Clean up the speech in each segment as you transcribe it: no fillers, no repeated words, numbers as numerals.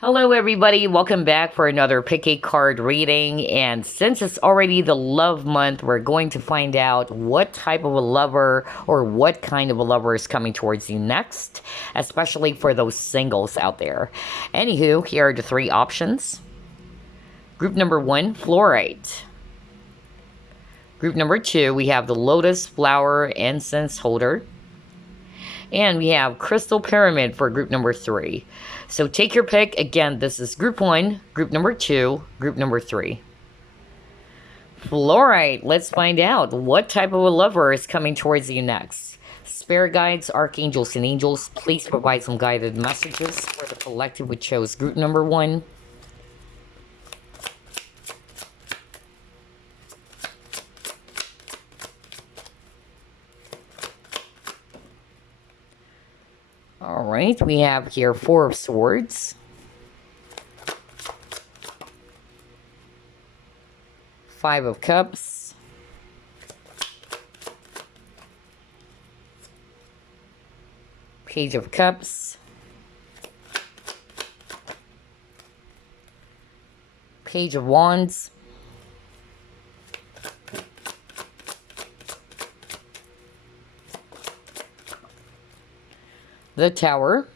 Hello, everybody. Welcome back for another pick a card reading. And since it's already the love month, we're going to find out what type of a lover or what kind of a lover is coming towards you next, especially for those singles out there. Anywho, here are the three options. Group number one, Flourite. Group number two, we have the Lotus flower incense holder. And we have Crystal Pyramid for group number three. So take your pick. Again, this is group one, group number two, group number three. Flourite, let's find out what type of a lover is coming towards you next. Spirit guides, archangels, and angels, please provide some guided messages for the collective which chose group number one. All right, we have here Four of Swords, Five of Cups, Page of Cups, Page of Wands, the Tower,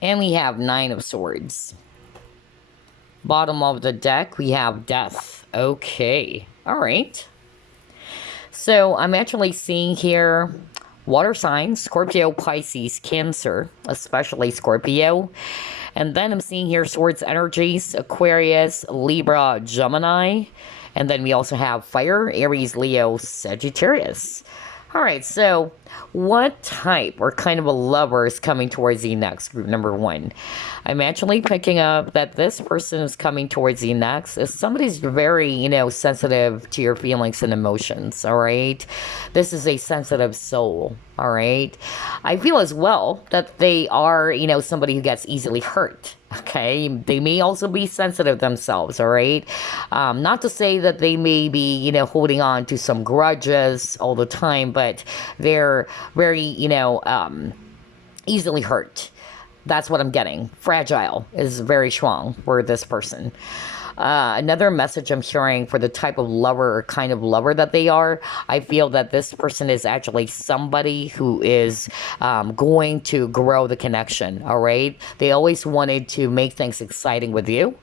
and we have Nine of Swords. Bottom of the deck, we have Death. Okay, all right. So I'm actually seeing here water signs, Scorpio, Pisces, Cancer, especially Scorpio. And then I'm seeing here Swords energies, Aquarius, Libra, Gemini. And then we also have Fire, Aries, Leo, Sagittarius. All right, so what type or kind of a lover is coming towards you next, group number one? I'm actually picking up that this person is coming towards you next is somebody's very, sensitive to your feelings and emotions, all right? This is a sensitive soul, all right? I feel as well that they are, somebody who gets easily hurt. Okay, they may also be sensitive themselves, all right? Not to say that they may be, holding on to some grudges all the time, but they're very, easily hurt. That's what I'm getting. Fragile is very strong for this person. Another message I'm hearing for the type of lover or kind of lover that they are, I feel that this person is actually somebody who is going to grow the connection, all right? They always wanted to make things exciting with you.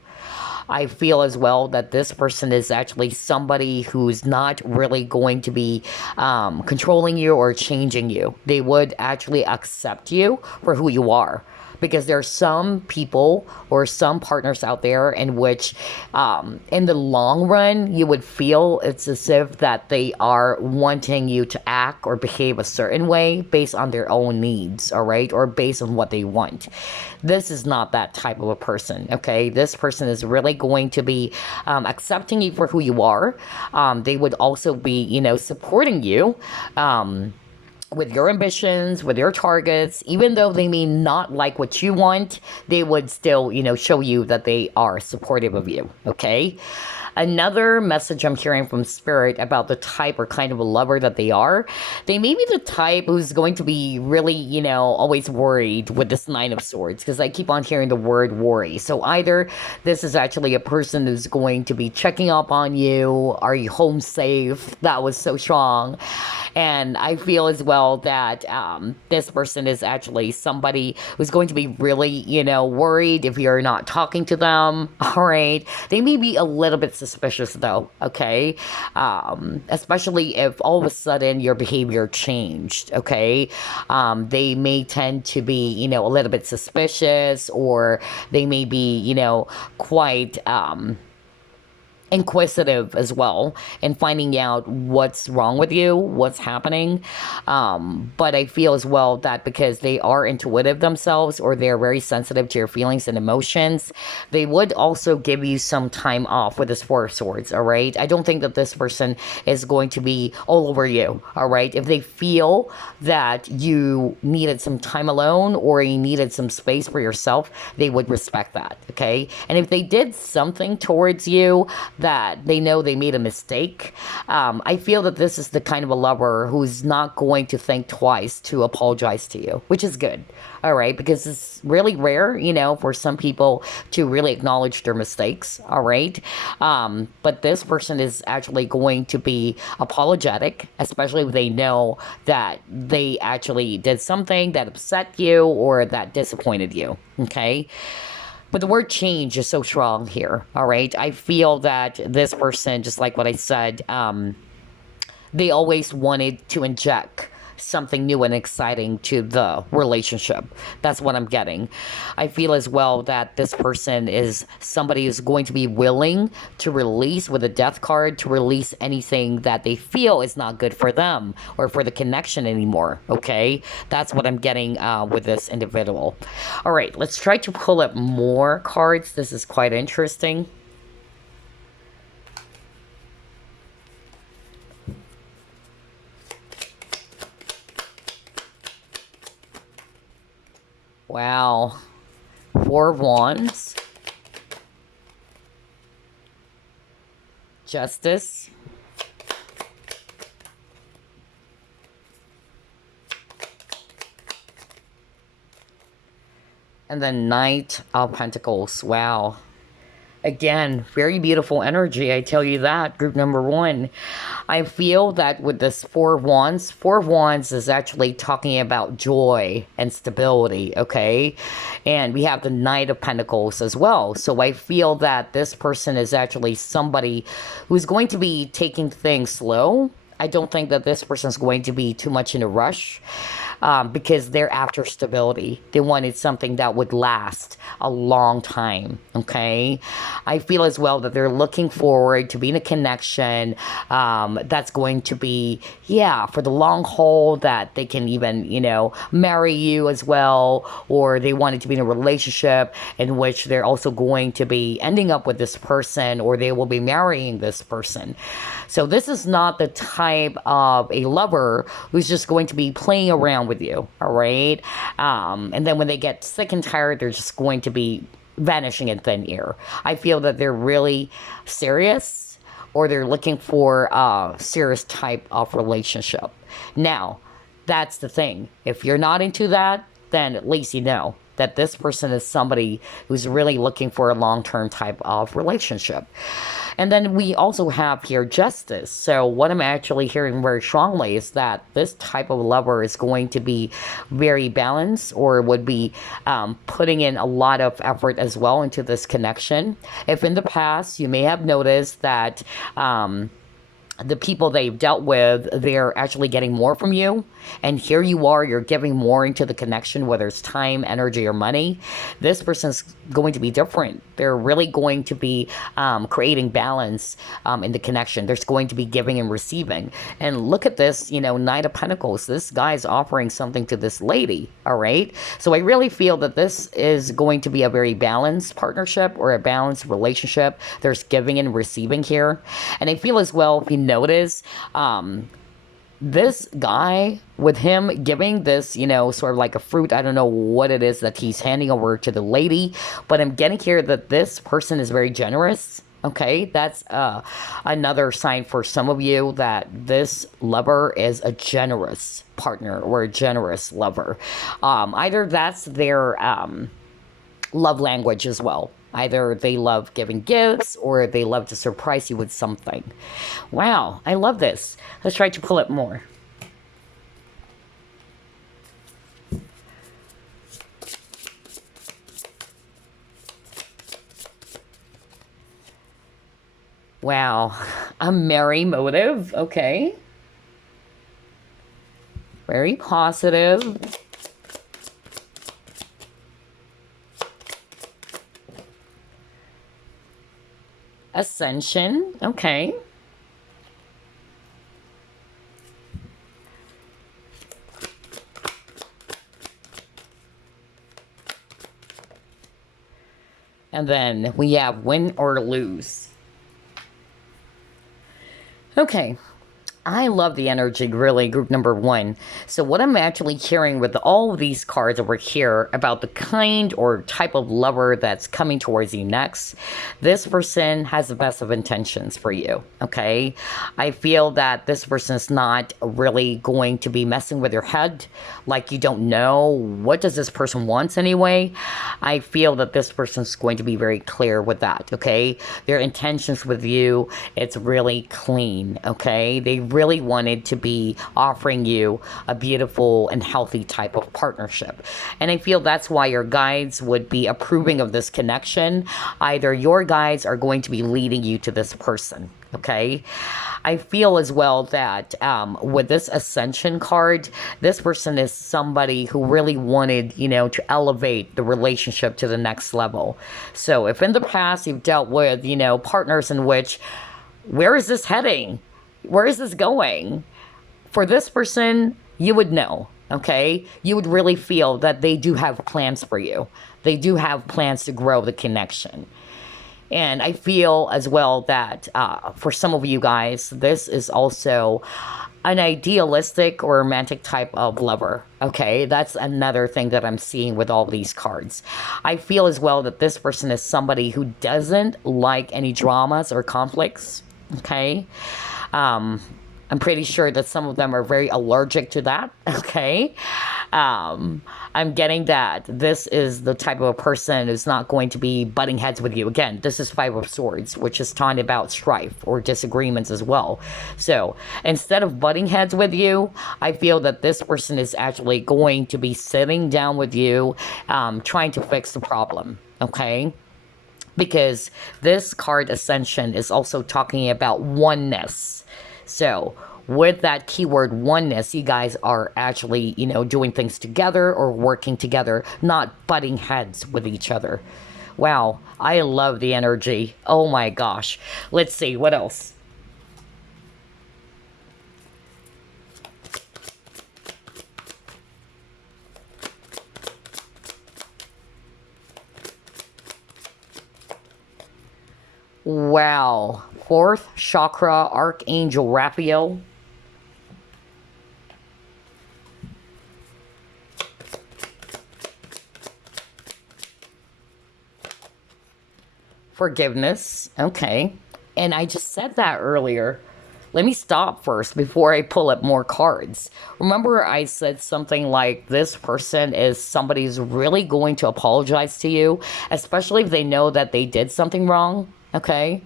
I feel as well that this person is actually somebody who's not really going to be controlling you or changing you. They would actually accept you for who you are. Because there are some people or some partners out there in which, in the long run, you would feel it's as if that they are wanting you to act or behave a certain way based on their own needs, all right? Or based on what they want. This is not that type of a person, okay? This person is really going to be accepting you for who you are. They would also be, supporting you. With your ambitions, with your targets, even though they may not like what you want, they would still, show you that they are supportive of you, okay? Another message I'm hearing from Spirit about the type or kind of a lover that they are, they may be the type who's going to be really, always worried with this Nine of Swords, because I keep on hearing the word worry. So either this is actually a person who's going to be checking up on you. Are you home safe? That was so strong. And I feel as well that this person is actually somebody who's going to be really, worried if you're not talking to them. All right. They may be a little bit suspicious though. Okay. Especially if all of a sudden your behavior changed. Okay. They may tend to be, a little bit suspicious, or they may be, quite, inquisitive as well and finding out what's wrong with you, what's happening. But I feel as well that because they are intuitive themselves, or they're very sensitive to your feelings and emotions, they would also give you some time off with this Four of Swords, all right? I don't think that this person is going to be all over you, all right? If they feel that you needed some time alone or you needed some space for yourself, they would respect that, okay? And if they did something towards you that they know they made a mistake. I feel that this is the kind of a lover who's not going to think twice to apologize to you, which is good. All right, because it's really rare, you know, for some people to really acknowledge their mistakes. All right, but this person is actually going to be apologetic, especially if they know that they actually did something that upset you or that disappointed you. Okay. But the word change is so strong here, all right? I feel that this person, just like what I said, they always wanted to inject something new and exciting to the relationship. That's what I'm getting. I feel as well that this person is somebody who's going to be willing to release with a death card, to release anything that they feel is not good for them or for the connection anymore. Okay, that's what I'm getting with this individual. All right, let's try to pull up more cards. This is quite interesting. Wow. Four of Wands. Justice. And then Knight of Pentacles. Wow. Again, very beautiful energy, I tell you that, group number one. I feel that with this Four of Wands is actually talking about joy and stability, okay? And we have the Knight of Pentacles as well. So I feel that this person is actually somebody who's going to be taking things slow. I don't think that this person is going to be too much in a rush. Because they're after stability. They wanted something that would last a long time, okay? I feel as well that they're looking forward to being a connection that's going to be, yeah, for the long haul, that they can even, you know, marry you as well, or they wanted to be in a relationship in which they're also going to be ending up with this person, or they will be marrying this person. So this is not the type of a lover who's just going to be playing around with you, all right? And then when they get sick and tired, they're just going to be vanishing in thin air. I feel that they're really serious, or they're looking for a serious type of relationship. Now, that's the thing. If you're not into that, then at least you know that this person is somebody who's really looking for a long-term type of relationship. And then we also have here Justice. So what I'm actually hearing very strongly is that this type of lover is going to be very balanced, or would be putting in a lot of effort as well into this connection. If in the past you may have noticed that the people they've dealt with, they're actually getting more from you. And here you are, you're giving more into the connection, whether it's time, energy, or money. This person's going to be different. They're really going to be creating balance in the connection. There's going to be giving and receiving. And look at this, you know, Knight of Pentacles. This guy's offering something to this lady, all right? So I really feel that this is going to be a very balanced partnership, or a balanced relationship. There's giving and receiving here. And I feel as well, if you notice, this guy, with him giving this, you know, sort of like a fruit, I don't know what it is that he's handing over to the lady, but I'm getting here that this person is very generous. Okay, that's another sign for some of you that this lover is a generous partner, or a generous lover. Either that's their love language as well. Either they love giving gifts, or they love to surprise you with something. Wow, I love this. Let's try to pull it more. Wow, a merry motive, okay. Very positive. Ascension, okay. And then we have win or lose. Okay. I love the energy, really, group number one. So what I'm actually hearing with all of these cards over here about the kind or type of lover that's coming towards you next, this person has the best of intentions for you, okay? I feel that this person is not really going to be messing with your head, like you don't know what does this person wants anyway. I feel that this person's going to be very clear with that, okay? Their intentions with you, it's really clean, okay? They really wanted to be offering you a beautiful and healthy type of partnership. And I feel that's why your guides would be approving of this connection. Either your guides are going to be leading you to this person, okay? I feel as well that with this Ascension card, this person is somebody who really wanted, you know, to elevate the relationship to the next level. So if in the past you've dealt with, you know, partners in which, where is this heading? Where is this going? For this person, you would know, okay? You would really feel that they do have plans for you. They do have plans to grow the connection. And I feel as well that for some of you guys, this is also an idealistic or romantic type of lover, okay? That's another thing that I'm seeing with all these cards. I feel as well that this person is somebody who doesn't like any dramas or conflicts, okay? I'm pretty sure that some of them are very allergic to that, okay? I'm getting that this is the type of a person who's not going to be butting heads with you. Again, this is Five of Swords, which is talking about strife or disagreements as well. So instead of butting heads with you, I feel that this person is actually going to be sitting down with you, trying to fix the problem, okay? Because this card Ascension is also talking about oneness. So with that keyword oneness, you guys are actually, you know, doing things together or working together, not butting heads with each other. Wow, I love the energy. Oh my gosh. Let's see, what else? Wow. Fourth chakra, Archangel Raphael. Forgiveness. Okay. And I just said that earlier. Let me stop first before I pull up more cards. Remember I said something like this person is somebody who's really going to apologize to you, especially if they know that they did something wrong, okay?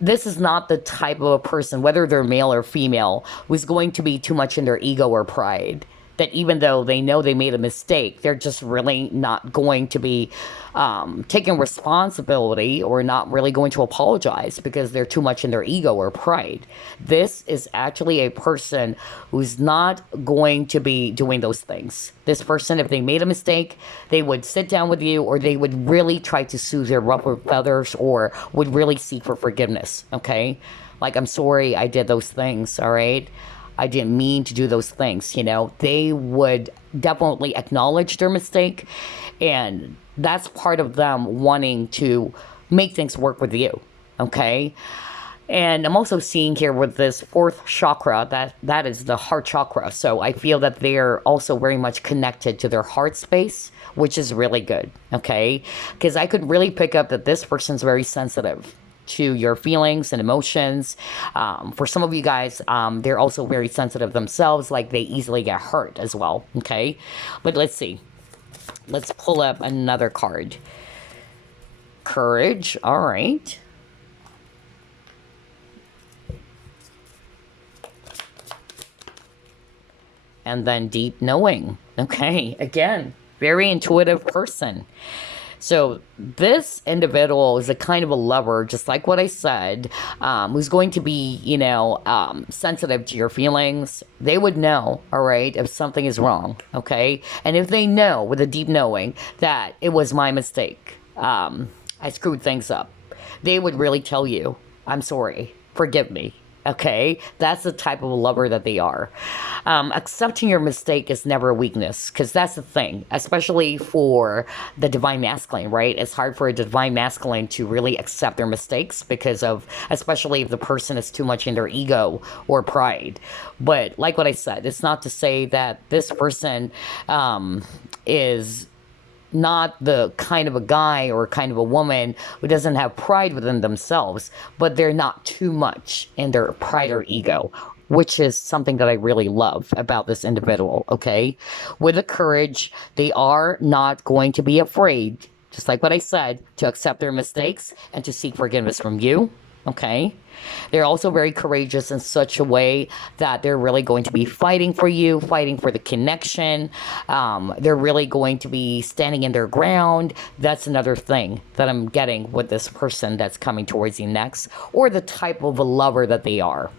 This is not the type of a person, whether they're male or female, who's going to be too much in their ego or pride. That even though they know they made a mistake, they're just really not going to be taking responsibility or not really going to apologize because they're too much in their ego or pride. This is actually a person who's not going to be doing those things. This person, if they made a mistake, they would sit down with you, or they would really try to soothe their ruffled feathers, or would really seek for forgiveness, okay? Like, I'm sorry I did those things, all right? I didn't mean to do those things, you know. They would definitely acknowledge their mistake, and that's part of them wanting to make things work with you, okay? And I'm also seeing here with this fourth chakra, that is the heart chakra. So I feel that they're also very much connected to their heart space, which is really good, okay? Because I could really pick up that this person's very sensitive to your feelings and emotions. For some of you guys, they're also very sensitive themselves, like they easily get hurt as well, okay? But let's see. Let's pull up another card. Courage, all right. And then deep knowing, okay? Again, very intuitive person. So this individual is a kind of a lover, just like what I said, who's going to be, you know, sensitive to your feelings. They would know, all right, if something is wrong, okay? And if they know, with a deep knowing, that it was my mistake, I screwed things up, they would really tell you, I'm sorry, forgive me, Okay, that's the type of lover that they are. Accepting your mistake is never a weakness, because that's the thing, especially for the divine masculine, right? It's hard for a divine masculine to really accept their mistakes because of, especially if the person is too much in their ego or pride. But like what I said, it's not to say that this person is not the kind of a guy or kind of a woman who doesn't have pride within themselves, but they're not too much in their pride or ego, which is something that I really love about this individual, okay? With the courage, they are not going to be afraid, just like what I said, to accept their mistakes and to seek forgiveness from you, okay? They're also very courageous in such a way that they're really going to be fighting for you, fighting for the connection. They're really going to be standing in their ground. That's another thing that I'm getting with this person that's coming towards you next, or the type of a lover that they are.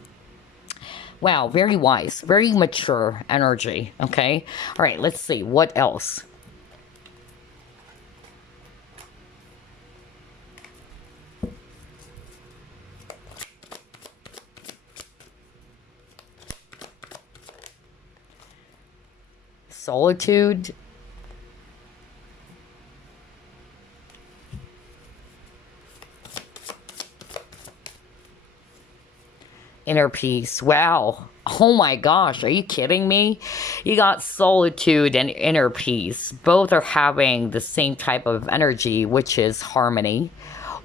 Wow, very wise, very mature energy, okay? All right, let's see, what else? Solitude. Inner peace. Wow. Oh my gosh, are you kidding me? You got solitude and inner peace. Both are having the same type of energy, which is harmony,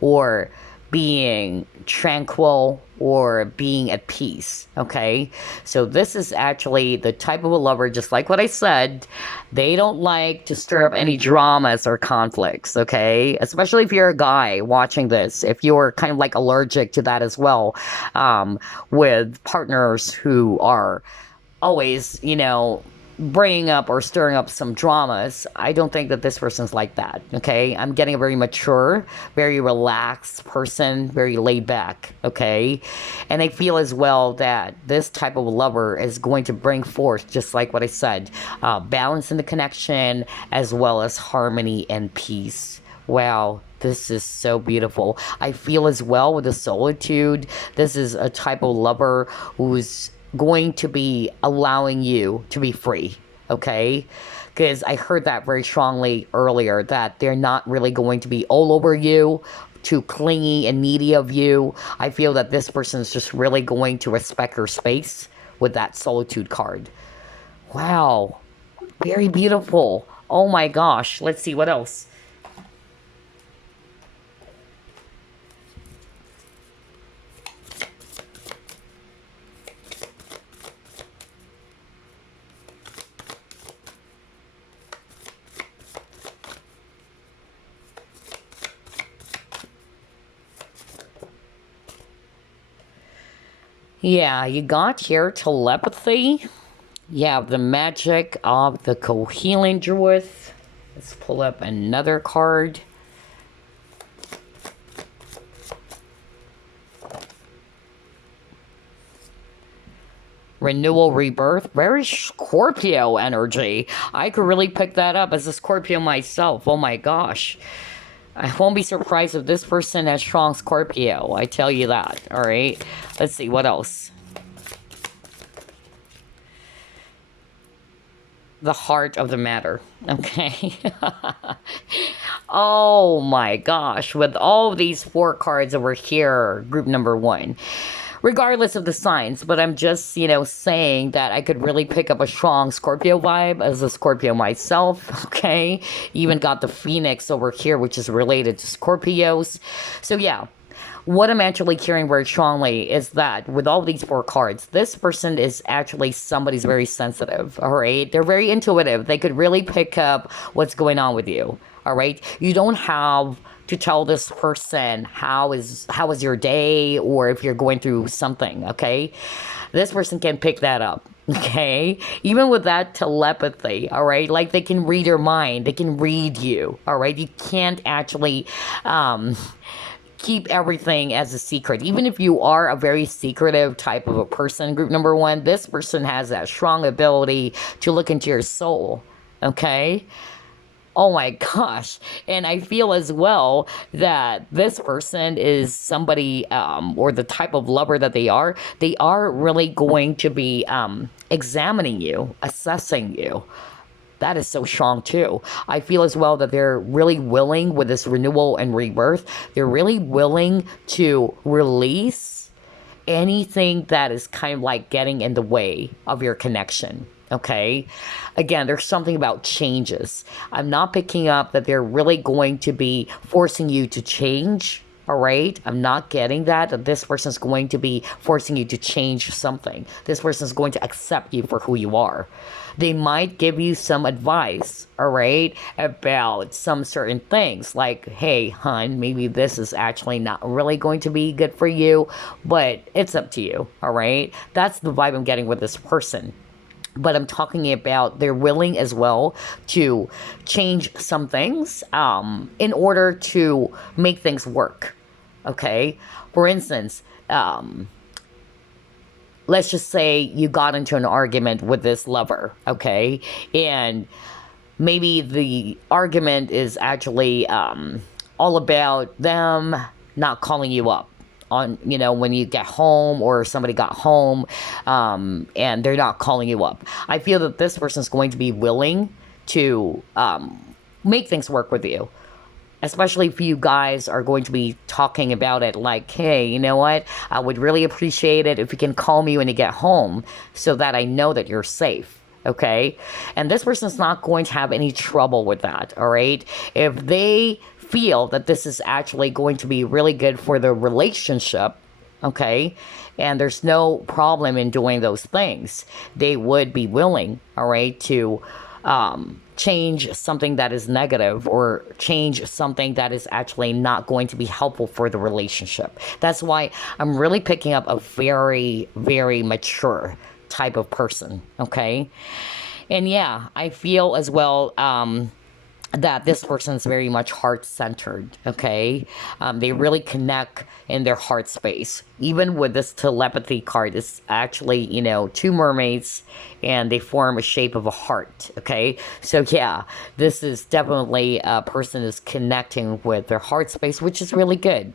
or being tranquil, or being at peace, okay? So this is actually the type of a lover, just like what I said, they don't like to stir up any dramas or conflicts, okay? Especially if you're a guy watching this, if you're kind of like allergic to that as well, with partners who are always, bringing up or stirring up some dramas. I don't think that this person's like that, okay? I'm getting a very mature, very relaxed person, very laid back, okay? And I feel as well that this type of lover is going to bring forth, just like what I said, balance in the connection, as well as harmony and peace. Wow, this is so beautiful. I feel as well with the solitude, this is a type of lover who's going to be allowing you to be free, okay? Because I heard that very strongly earlier, that they're not really going to be all over you, too clingy and needy of you. I feel that this person is just really going to respect your space with that solitude card. Wow, very beautiful. Oh my gosh, let's see what else. Yeah, you got here telepathy. Yeah, the magic of the co-healing druid. Let's pull up another card. Renewal, rebirth, very Scorpio energy. I could really pick that up as a Scorpio myself. Oh my gosh. I won't be surprised if this person has strong Scorpio. I tell you that. All right. Let's see. What else? The heart of the matter. Okay. Oh my gosh. With all these 4 cards over here, group number 1. Regardless of the signs, but I'm just, saying that I could really pick up a strong Scorpio vibe as a Scorpio myself, okay? Even got the Phoenix over here, which is related to Scorpios. So yeah, what I'm actually hearing very strongly is that with all these 4 cards, this person is actually somebody's very sensitive, all right? They're very intuitive. They could really pick up what's going on with you, all right? You don't have to tell this person how was your day, or if you're going through something, okay? This person can pick that up, okay? Even with that telepathy, all right? Like, they can read your mind, they can read you, all right? You can't actually keep everything as a secret. Even if you are a very secretive type of a person, group number 1, this person has that strong ability to look into your soul, okay? Oh my gosh. And I feel as well that this person is somebody, or the type of lover that they are really going to be examining you, assessing you. That is so strong too. I feel as well that they're really willing with this renewal and rebirth. They're really willing to release anything that is kind of like getting in the way of your connection. Okay. Again, there's something about changes. I'm not picking up that they're really going to be forcing you to change. All right. I'm not getting that this person's going to be forcing you to change something. This person's going to accept you for who you are. They might give you some advice, all right, about some certain things like, hey, hon, maybe this is actually not really going to be good for you, but it's up to you, all right? That's the vibe I'm getting with this person. But I'm talking about they're willing as well to change some things in order to make things work, okay? For instance, let's just say you got into an argument with this lover, okay? And maybe the argument is actually all about them not calling you up on, you know, when you get home, or somebody got home and they're not calling you up. I feel that this person's going to be willing to make things work with you. Especially if you guys are going to be talking about it like, hey, you know what? I would really appreciate it if you can call me when you get home so that I know that you're safe, okay? And this person's not going to have any trouble with that, all right? If they feel that this is actually going to be really good for the relationship, okay, and there's no problem in doing those things, they would be willing, all right, to change something that is negative, or change something that is actually not going to be helpful for the relationship. That's why I'm really picking up a very, very mature type of person, okay? And yeah, I feel as well that this person is very much heart-centered, okay? They really connect in their heart space. Even with this telepathy card, it's actually, you know, two mermaids, and they form a shape of a heart, okay? So yeah, this is definitely a person is connecting with their heart space, which is really good.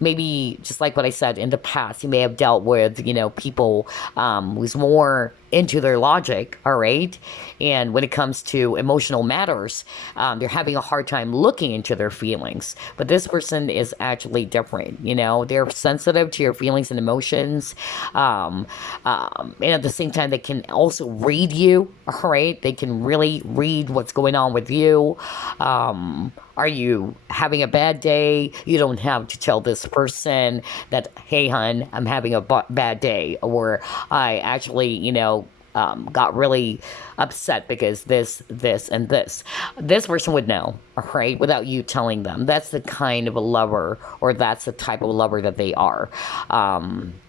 Maybe just like what I said in the past, you may have dealt with, you know, people who's more into their logic, all right? And when it comes to emotional matters, they're having a hard time looking into their feelings. But this person is actually different, you know? They're sensitive to your feelings and emotions. And at the same time, they can also read you, all right? They can really read what's going on with you. Are you having a bad day? You don't have to tell this person that, hey, hon, I'm having a bad day. Or I actually, you know, got really upset because this, and this. This person would know, all right, without you telling them. That's the kind of a lover, or that's the type of lover that they are.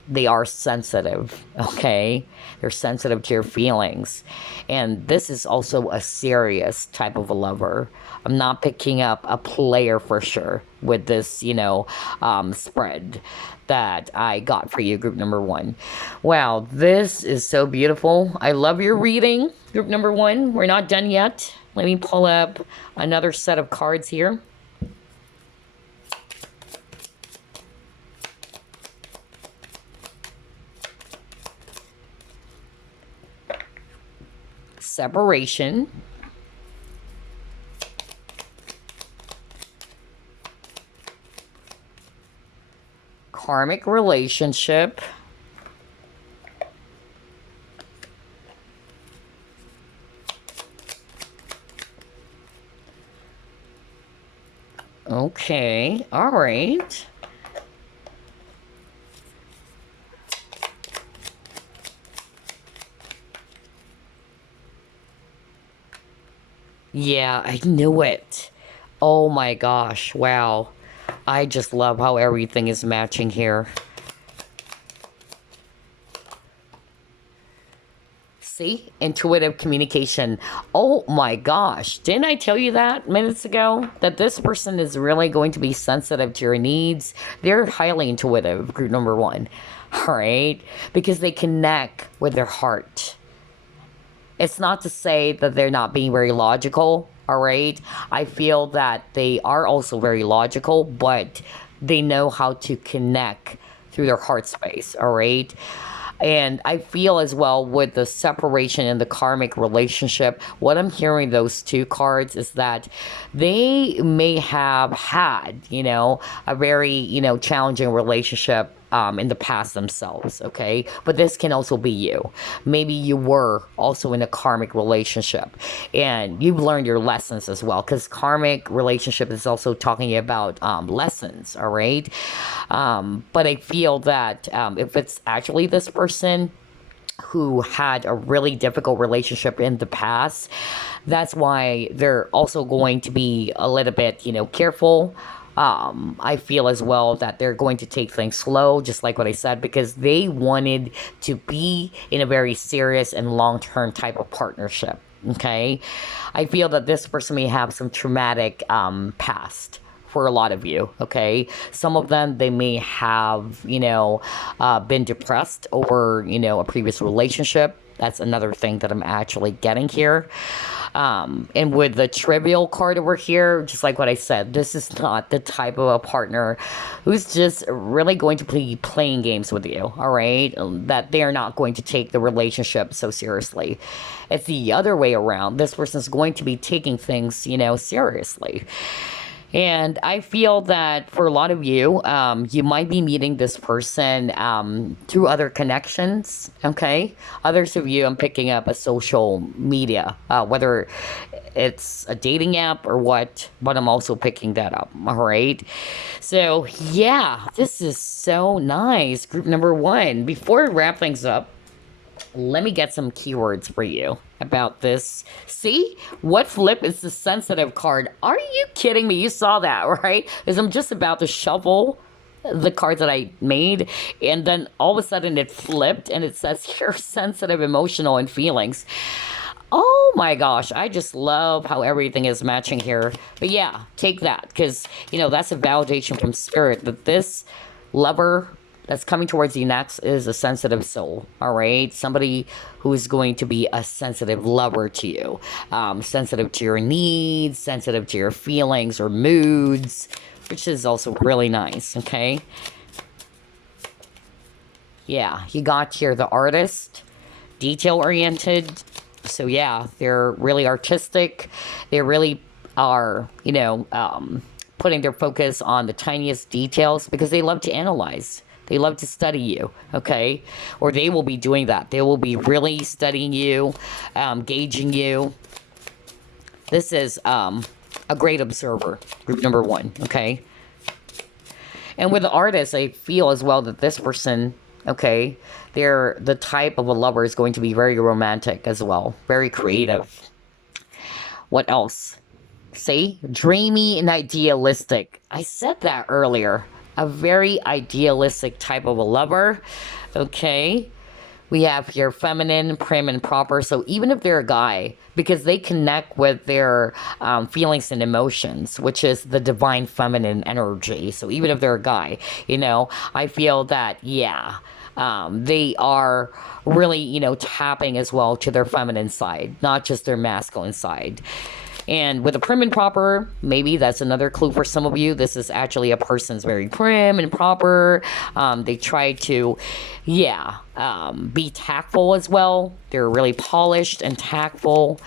They are sensitive, okay? They're sensitive to your feelings. And this is also a serious type of a lover. I'm not picking up a player for sure with this, you know, spread that I got for you, group number 1. Wow, this is so beautiful. I love your reading, group number 1. We're not done yet. Let me pull up another set of cards here. Separation. Karmic relationship. Okay, all right. Yeah, I knew it. Oh my gosh, wow. I just love how everything is matching here. See? Intuitive communication. Oh my gosh. Didn't I tell you that minutes ago? That this person is really going to be sensitive to your needs. They're highly intuitive, group number 1. All right? Because they connect with their heart. It's not to say that they're not being very logical, All right. I feel that they are also very logical, but they know how to connect through their heart space. All right. And I feel as well with the separation and the karmic relationship, what I'm hearing those two cards is that they may have had, a very, challenging relationship in the past themselves, okay? But this can also be you. Maybe you were also in a karmic relationship and you've learned your lessons as well, because karmic relationship is also talking about lessons, all right? But I feel that if it's actually this person who had a really difficult relationship in the past, that's why they're also going to be a little bit, careful. I feel as well that they're going to take things slow, just like what I said, because they wanted to be in a very serious and long-term type of partnership. Okay. I feel that this person may have some traumatic past for a lot of you, okay? Some of them, they may have, been depressed over, a previous relationship. That's another thing that I'm actually getting here. And with the trivial card over here, just like what I said, this is not the type of a partner who's just really going to be playing games with you, all right? That they are not going to take the relationship so seriously. It's the other way around. This person's going to be taking things, seriously. And I feel that for a lot of you, you might be meeting this person through other connections, okay? Others of you, I'm picking up a social media, whether it's a dating app or what, but I'm also picking that up, all right? So, yeah, this is so nice. Group number 1. Before we wrap things up, let me get some keywords for you about this. See? What flip is the sensitive card? Are you kidding me? You saw that, right? Because I'm just about to shuffle the cards that I made, and then all of a sudden it flipped, and it says here, sensitive, emotional, and feelings. Oh my gosh, I just love how everything is matching here. But yeah, take that, because, that's a validation from spirit that this lover that's coming towards you next is a sensitive soul, all right? Somebody who is going to be a sensitive lover to you, sensitive to your needs, sensitive to your feelings or moods, which is also really nice, okay? Yeah, you got here the artist, detail-oriented. So yeah, they're really artistic. They really are, putting their focus on the tiniest details because they love to analyze. They love to study you, okay? Or they will be doing that. They will be really studying you, gauging you. This is a great observer, group number 1, okay? And with the artist, I feel as well that this person, okay, they're the type of a lover is going to be very romantic as well, very creative. What else? See? Dreamy and idealistic. I said that earlier. A very idealistic type of a lover, okay? We have here feminine, prim, and proper. So even if they're a guy, because they connect with their feelings and emotions, which is the divine feminine energy. So even if they're a guy, I feel that, yeah, they are really, tapping as well to their feminine side, not just their masculine side. And with a prim and proper, maybe that's another clue for some of you. This is actually a person's very prim and proper. They try to, be tactful as well. They're really polished and tactful.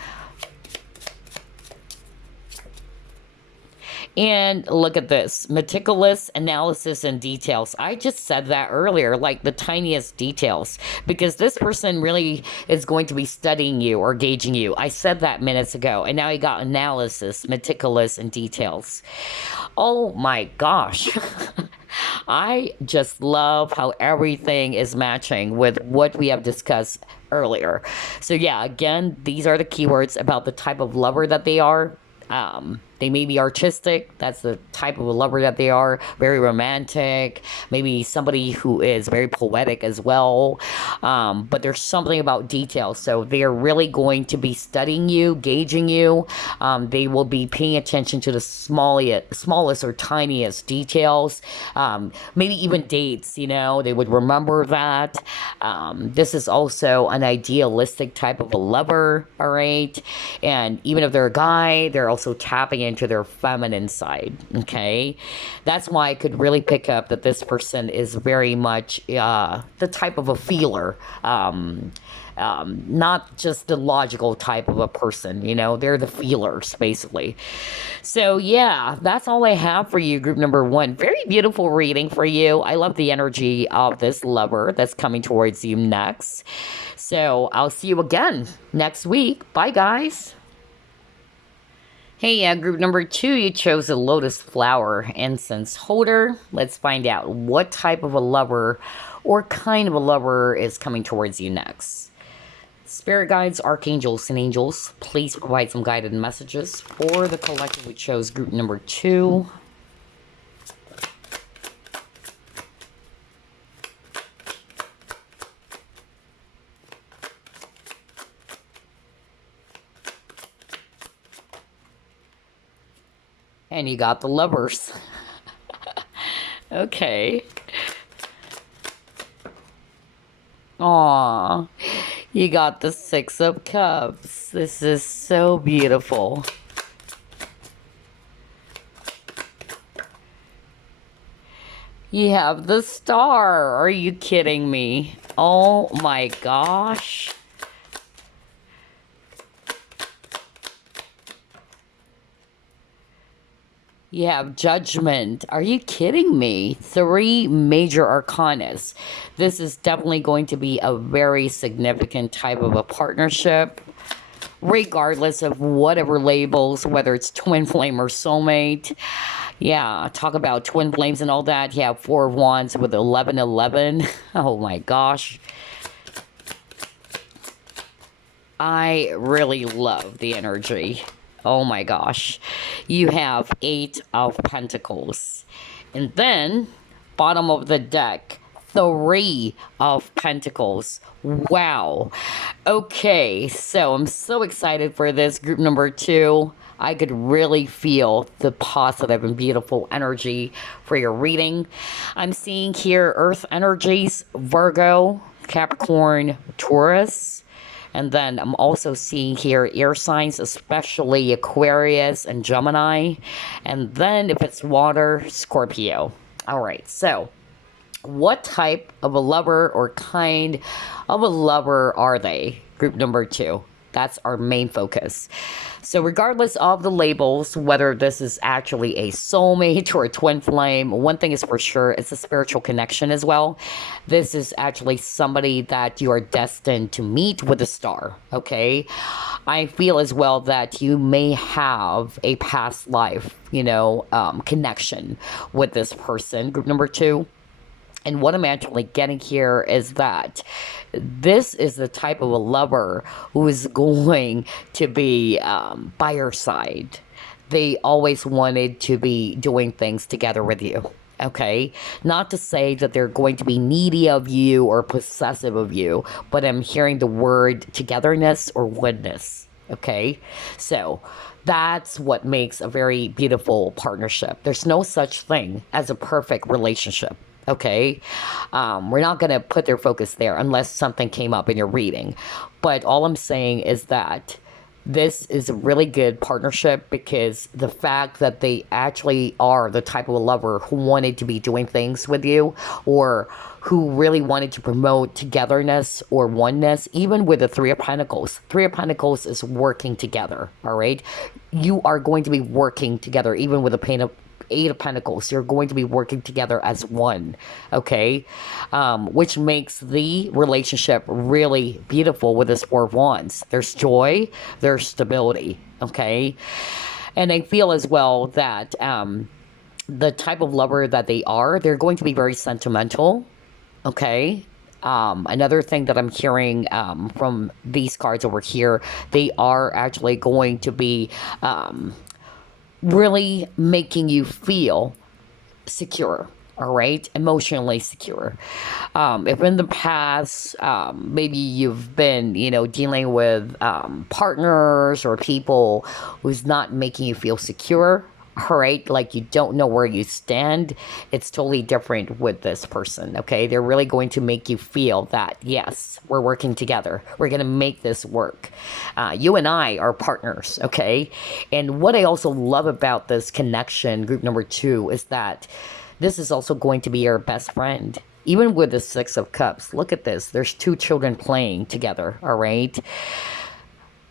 And look at this, meticulous analysis and details. I just said that earlier, like the tiniest details, because this person really is going to be studying you or gauging you. I said that minutes ago, and now you got analysis, meticulous, and details. Oh my gosh. I just love how everything is matching with what we have discussed earlier. So yeah, again, these are the keywords about the type of lover that they are. They may be artistic. That's the type of a lover that they are. Very romantic. Maybe somebody who is very poetic as well. But there's something about details. So they are really going to be studying you, gauging you. They will be paying attention to the smallest or tiniest details. Maybe even dates, you know, they would remember that. This is also an idealistic type of a lover, all right? And even if they're a guy, they're also tapping into their feminine side, okay? That's why I could really pick up that this person is very much the type of a feeler. Not just the logical type of a person, you know, they're the feelers, basically. So, yeah, that's all I have for you, group number 1. Very beautiful reading for you. I love the energy of this lover that's coming towards you next. So, I'll see you again next week. Bye, guys. Hey, group number 2, you chose a Lotus flower incense holder. Let's find out what type of a lover or kind of a lover is coming towards you next. Spirit guides, archangels, and angels, please provide some guided messages for the collective who chose group number 2. And you got the lovers. Okay. Aww. You got the 6 of Cups. This is so beautiful. You have the Star. Are you kidding me? Oh my gosh. You have Judgment. Are you kidding me? 3 major arcanas. This is definitely going to be a very significant type of a partnership, regardless of whatever labels, whether it's twin flame or soulmate. Yeah, talk about twin flames and all that. You have 4 of Wands with 1111. Oh my gosh. I really love the energy. Oh my gosh. You have 8 of Pentacles. And then, bottom of the deck, 3 of Pentacles. Wow. Okay, so I'm so excited for this group number 2. I could really feel the positive and beautiful energy for your reading. I'm seeing here Earth energies, Virgo, Capricorn, Taurus. And then I'm also seeing here air signs, especially Aquarius and Gemini. And then if it's water, Scorpio. All right, so what type of a lover or kind of a lover are they? Group number 2. That's our main focus. So regardless of the labels, whether this is actually a soulmate or a twin flame, one thing is for sure, it's a spiritual connection as well. This is actually somebody that you are destined to meet with a star, okay? I feel as well that you may have a past life, you know, connection with this person, group number 2. And what I'm actually getting here is that this is the type of a lover who is going to be by your side. They always wanted to be doing things together with you. Okay, not to say that they're going to be needy of you or possessive of you, but I'm hearing the word togetherness or oneness. Okay, so that's what makes a very beautiful partnership. There's no such thing as a perfect relationship. Okay, we're not going to put their focus there unless something came up in your reading. But all I'm saying is that this is a really good partnership because the fact that they actually are the type of a lover who wanted to be doing things with you or who really wanted to promote togetherness or oneness, even with the 3 of Pentacles. 3 of Pentacles is working together, all right? You are going to be working together, even with the 8 of Pentacles. You're going to be working together as one, okay? Which makes the relationship really beautiful with this 4 of Wands. There's joy, there's stability, okay? And I feel as well that the type of lover that they are, they're going to be very sentimental, okay? Another thing that I'm hearing from these cards over here, they are actually going to be really making you feel secure, all right, emotionally secure. If in the past, maybe you've been, dealing with partners or people who's not making you feel secure, all right, like you don't know where you stand, it's totally different with this person, okay? They're really going to make you feel that, yes, we're working together. We're going to make this work. You and I are partners, okay? And what I also love about this connection, group number 2, is that this is also going to be your best friend. Even with the Six of Cups, look at this. There's 2 children playing together, all right?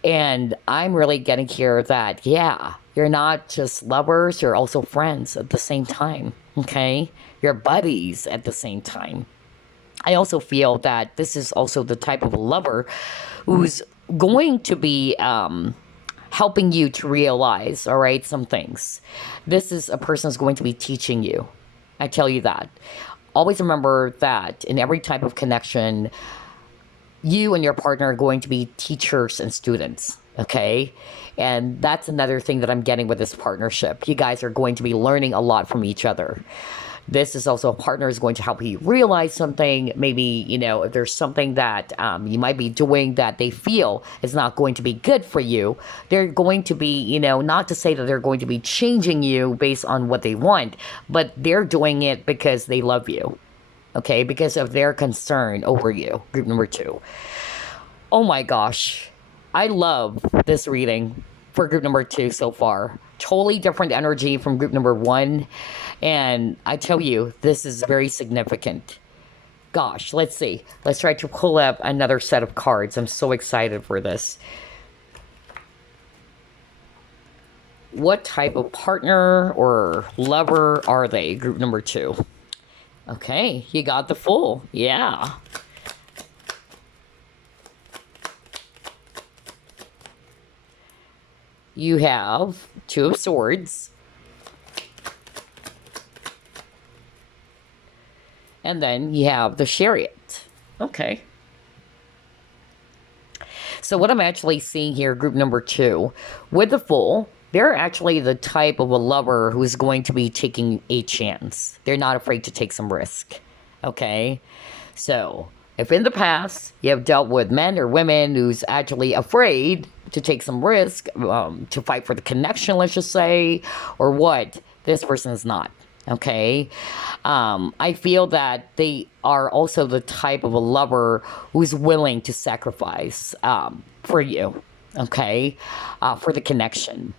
And I'm really getting here that, yeah, you're not just lovers, you're also friends at the same time, okay? You're buddies at the same time. I also feel that this is also the type of lover who's going to be helping you to realize, all right, some things. This is a person who's going to be teaching you. I tell you that. Always remember that in every type of connection, you and your partner are going to be teachers and students, okay? And that's another thing that I'm getting with this partnership. You guys are going to be learning a lot from each other. This is also a partner is going to help you realize something. Maybe, if there's something that you might be doing that they feel is not going to be good for you, they're going to be, not to say that they're going to be changing you based on what they want, but they're doing it because they love you. Okay, because of their concern over you, group number 2. Oh my gosh, I love this reading for group number 2 so far. Totally different energy from group number 1. And I tell you, this is very significant. Gosh, let's see. Let's try to pull up another set of cards. I'm so excited for this. What type of partner or lover are they, group number 2? Okay, you got the Fool. Yeah. You have 2 of Swords. And then you have the Chariot. Okay. So what I'm actually seeing here, group number 2, with the Fool, they're actually the type of a lover who's going to be taking a chance. They're not afraid to take some risk. Okay? So, if in the past you have dealt with men or women who's actually afraid to take some risk, to fight for the connection, let's just say, or what, this person is not. Okay? I feel that they are also the type of a lover who's willing to sacrifice for you. Okay? For the connection.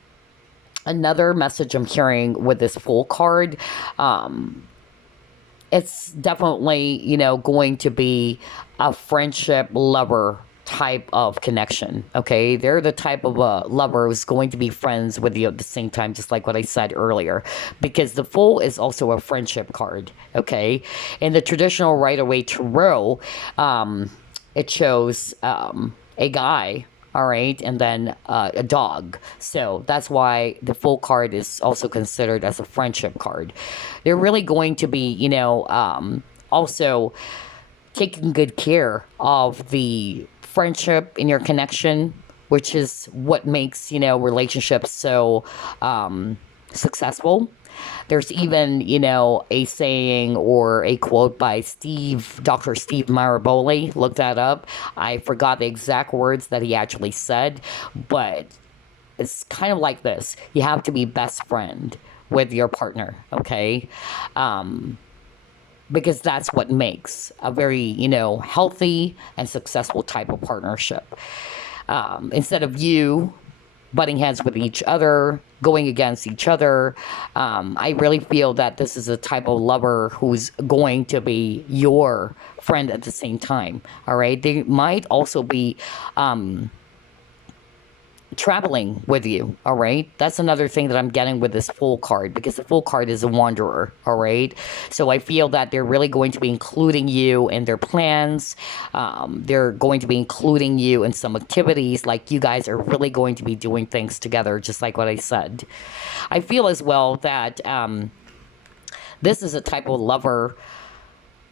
Another message I'm hearing with this Fool card, it's definitely, going to be a friendship lover type of connection, okay? They're the type of a lover who's going to be friends with you at the same time, just like what I said earlier, because the Fool is also a friendship card, okay? In the traditional Rider-Waite Tarot, it shows a guy, all right, and then a dog. So that's why the Fool card is also considered as a friendship card. They're really going to be, also taking good care of the friendship in your connection, which is what makes, relationships so successful. There's even, a saying or a quote by Dr. Steve Maraboli. Look that up. I forgot the exact words that he actually said, but it's kind of like this. You have to be best friend with your partner, okay? Because that's what makes a very, healthy and successful type of partnership. Instead of you butting heads with each other, going against each other. I really feel that this is a type of lover who's going to be your friend at the same time. All right. They might also be traveling with you. All right. That's another thing that I'm getting with this Fool card, because the Fool card is a wanderer. All right. So I feel that they're really going to be including you in their plans. They're going to be including you in some activities, like you guys are really going to be doing things together, just like what I said. I feel as well that this is a type of lover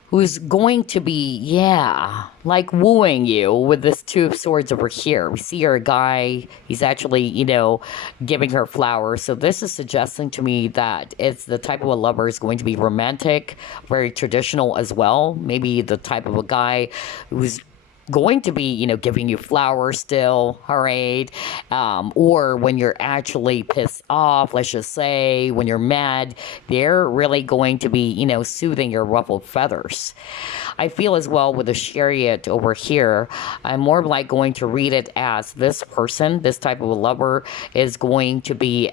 who's going to be, yeah, like wooing you with this Two of Swords over here. We see her guy, he's actually, giving her flowers. So this is suggesting to me that it's the type of a lover is going to be romantic, very traditional as well. Maybe the type of a guy who's going to be, giving you flowers still, all right? Or when you're actually pissed off, let's just say, when you're mad, they're really going to be, soothing your ruffled feathers. I feel as well with the Chariot over here, I'm more like going to read it as this person, this type of a lover, is going to be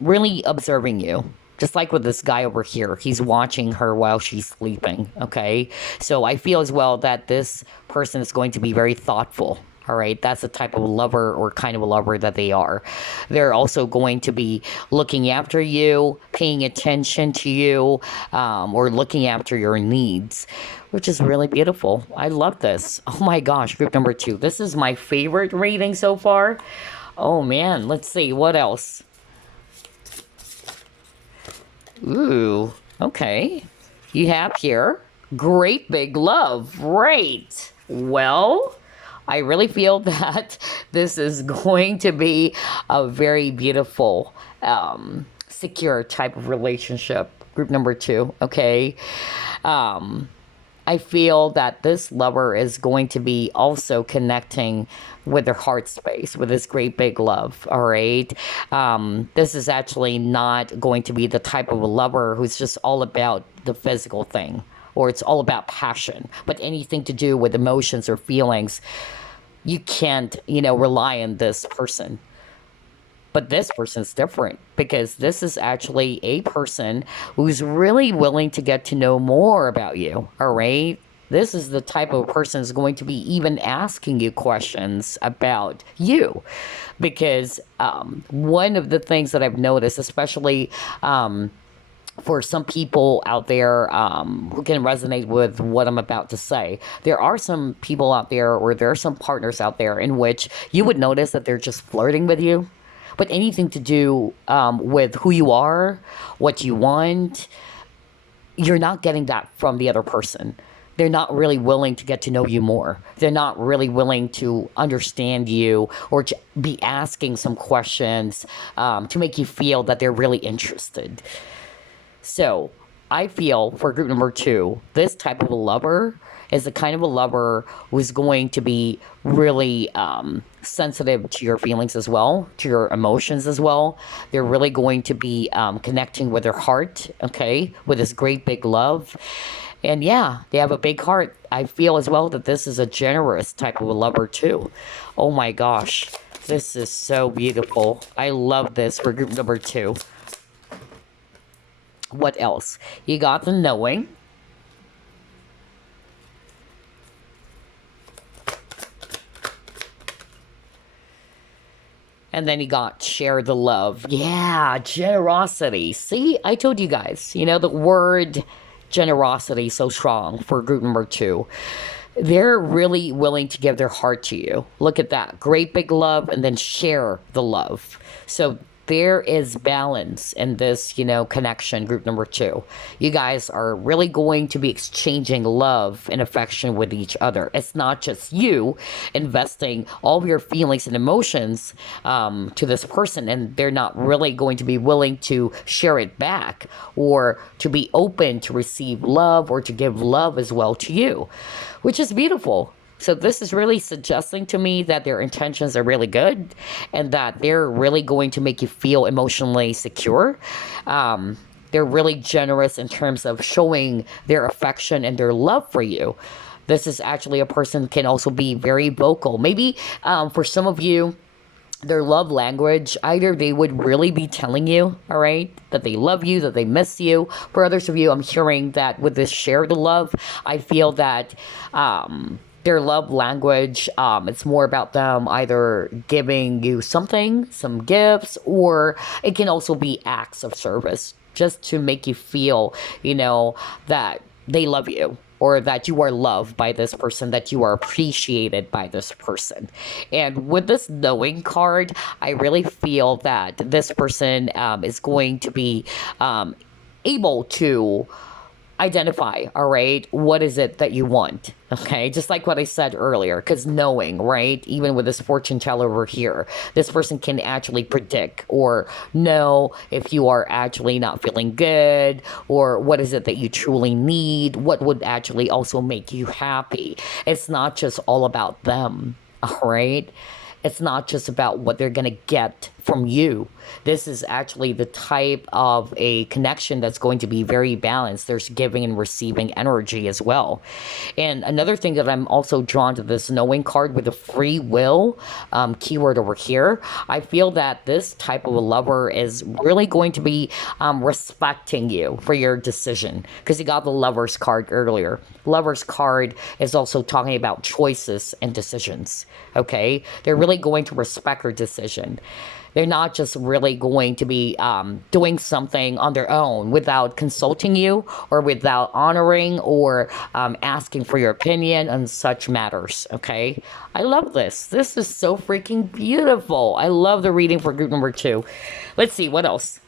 really observing you. Just like with this guy over here, he's watching her while she's sleeping, okay? So I feel as well that this person is going to be very thoughtful, all right? That's the type of lover or kind of a lover that they are. They're also going to be looking after you, paying attention to you, or looking after your needs, which is really beautiful. I love this. Oh my gosh, group number 2. This is my favorite reading so far. Oh man, let's see, what else? Ooh, okay. You have here, great big love. Right. Well, I really feel that this is going to be a very beautiful, secure type of relationship. Group number 2, okay? I feel that this lover is going to be also connecting with their heart space, with this great big love, all right? This is actually not going to be the type of a lover who's just all about the physical thing, or it's all about passion, but anything to do with emotions or feelings, you can't, rely on this person. But this person's different because this is actually a person who's really willing to get to know more about you, all right? This is the type of person who's going to be even asking you questions about you. Because one of the things that I've noticed, especially for some people out there who can resonate with what I'm about to say, there are some people out there, or there are some partners out there in which you would notice that they're just flirting with you. But anything to do with who you are, what you want, you're not getting that from the other person. They're not really willing to get to know you more. They're not really willing to understand you or to be asking some questions to make you feel that they're really interested. So I feel for group number 2, this type of a lover is the kind of a lover who's going to be really sensitive to your feelings as well, to your emotions as well. They're really going to be connecting with their heart, okay, with this great big love. And yeah, they have a big heart. I feel as well that this is a generous type of a lover too. Oh my gosh, this is so beautiful. I love this for group number 2. What else? You got the knowing. And then you got share the love. Yeah, generosity. See, I told you guys, the word generosity so strong for group number 2. They're really willing to give their heart to you. Look at that. Great big love, and then share the love. So there is balance in this, connection, group number 2. You guys are really going to be exchanging love and affection with each other. It's not just you investing all of your feelings and emotions to this person, and they're not really going to be willing to share it back or to be open to receive love or to give love as well to you, which is beautiful. So this is really suggesting to me that their intentions are really good and that they're really going to make you feel emotionally secure. They're really generous in terms of showing their affection and their love for you. This is actually a person who can also be very vocal. Maybe for some of you, their love language, either they would really be telling you, all right, that they love you, that they miss you. For others of you, I'm hearing that with this share the love, I feel that their love language, it's more about them either giving you something, some gifts, or it can also be acts of service just to make you feel, that they love you, or that you are loved by this person, that you are appreciated by this person. And with this knowing card, I really feel that this person is going to be able to identify, all right, what is it that you want, okay? Just like what I said earlier, because knowing, right, even with this fortune teller over here, this person can actually predict or know if you are actually not feeling good, or what is it that you truly need, what would actually also make you happy. It's not just all about them, all right? It's not just about what they're going to get from you. This is actually the type of a connection that's going to be very balanced. There's giving and receiving energy as well. And another thing that I'm also drawn to this knowing card with the free will keyword over here, I feel that this type of a lover is really going to be respecting you for your decision, because you got the lover's card earlier. Lover's card is also talking about choices and decisions, okay? They're really going to respect your decision. They're not just really going to be doing something on their own without consulting you or without honoring or asking for your opinion on such matters, okay? I love this. This is so freaking beautiful. I love the reading for group number 2. Let's see, what else?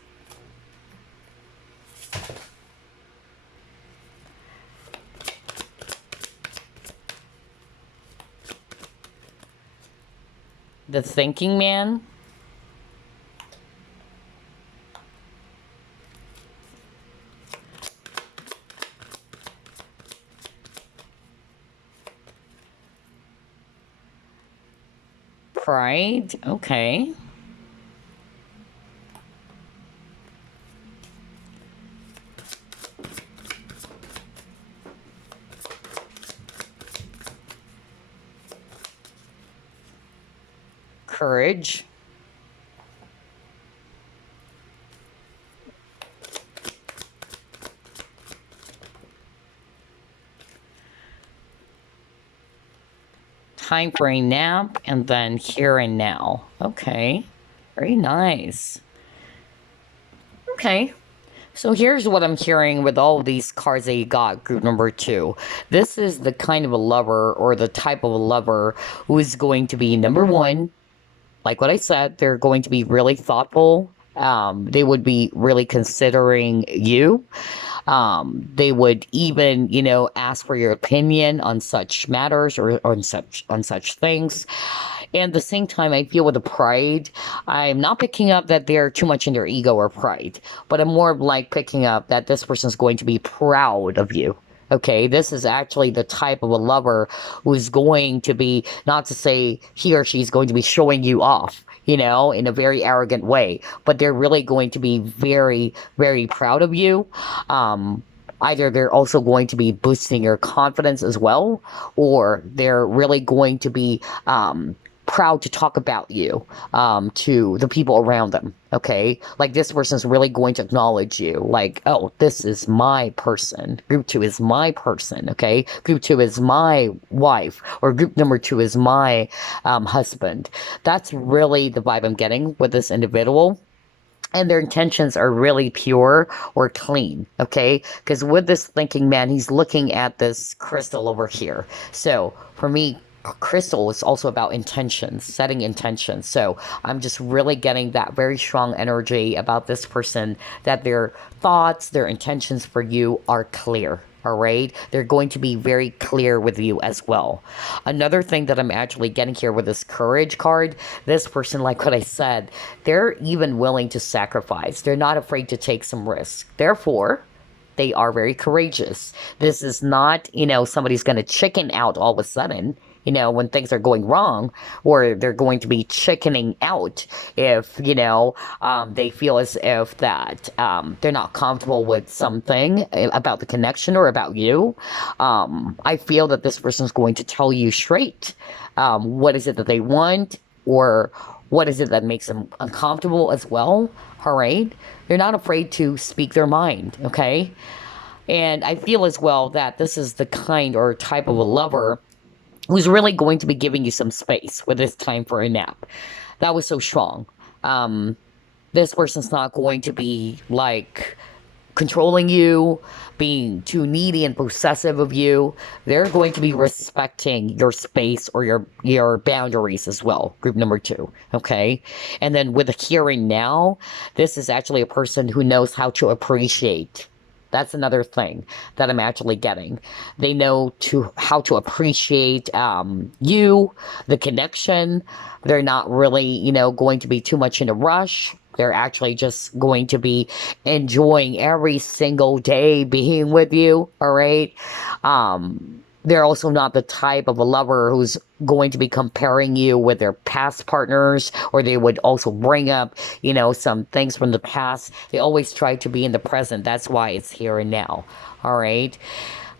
The Thinking Man. Pride. Okay. Courage. Time for a nap, and then here and now. Okay. Very nice. Okay. So here's what I'm hearing with all of these cards that you got, group number 2. This is the kind of a lover, or the type of a lover, who is going to be, number 1, like what I said, they're going to be really thoughtful. They would be really considering you. They would even, ask for your opinion on such matters, or on such things. And at the same time, I feel with the pride, I'm not picking up that they're too much in their ego or pride, but I'm more of like picking up that this person's going to be proud of you. Okay, this is actually the type of a lover who's going to be, not to say he or she's going to be showing you off, in a very arrogant way, but they're really going to be very, very proud of you. Either they're also going to be boosting your confidence as well, or they're really going to be proud to talk about you to the people around them, okay? Like, this person's really going to acknowledge you, like, oh, this is my person. Group 2 is my person, okay? Group 2 is my wife, or group number 2 is my husband. That's really the vibe I'm getting with this individual. And their intentions are really pure or clean, okay? Because with this thinking man, he's looking at this crystal over here. So for me, crystal is also about intentions, setting intentions. So I'm just really getting that very strong energy about this person, that their thoughts, their intentions for you are clear. All right, they're going to be very clear with you as well. Another thing that I'm actually getting here with this courage card, this person, like what I said, they're even willing to sacrifice. They're not afraid to take some risk. Therefore, they are very courageous. This is not, somebody's going to chicken out all of a sudden, when things are going wrong, or they're going to be chickening out if, they feel as if that they're not comfortable with something about the connection or about you. I feel that this person is going to tell you straight what is it that they want, or what is it that makes them uncomfortable as well, all right? They're not afraid to speak their mind, okay? And I feel as well that this is the kind or type of a lover who's really going to be giving you some space with this time for a nap. That was so strong. This person's not going to be like controlling you, being too needy and possessive of you. They're going to be respecting your space or your boundaries as well. Group number 2, okay? And then with the here and now, this is actually a person who knows how to appreciate That's another thing that I'm actually getting. They know to how to appreciate you, the connection. They're not really, going to be too much in a rush. They're actually just going to be enjoying every single day being with you. All right. They're also not the type of a lover who's going to be comparing you with their past partners, or they would also bring up, some things from the past. They always try to be in the present. That's why it's here and now. All right.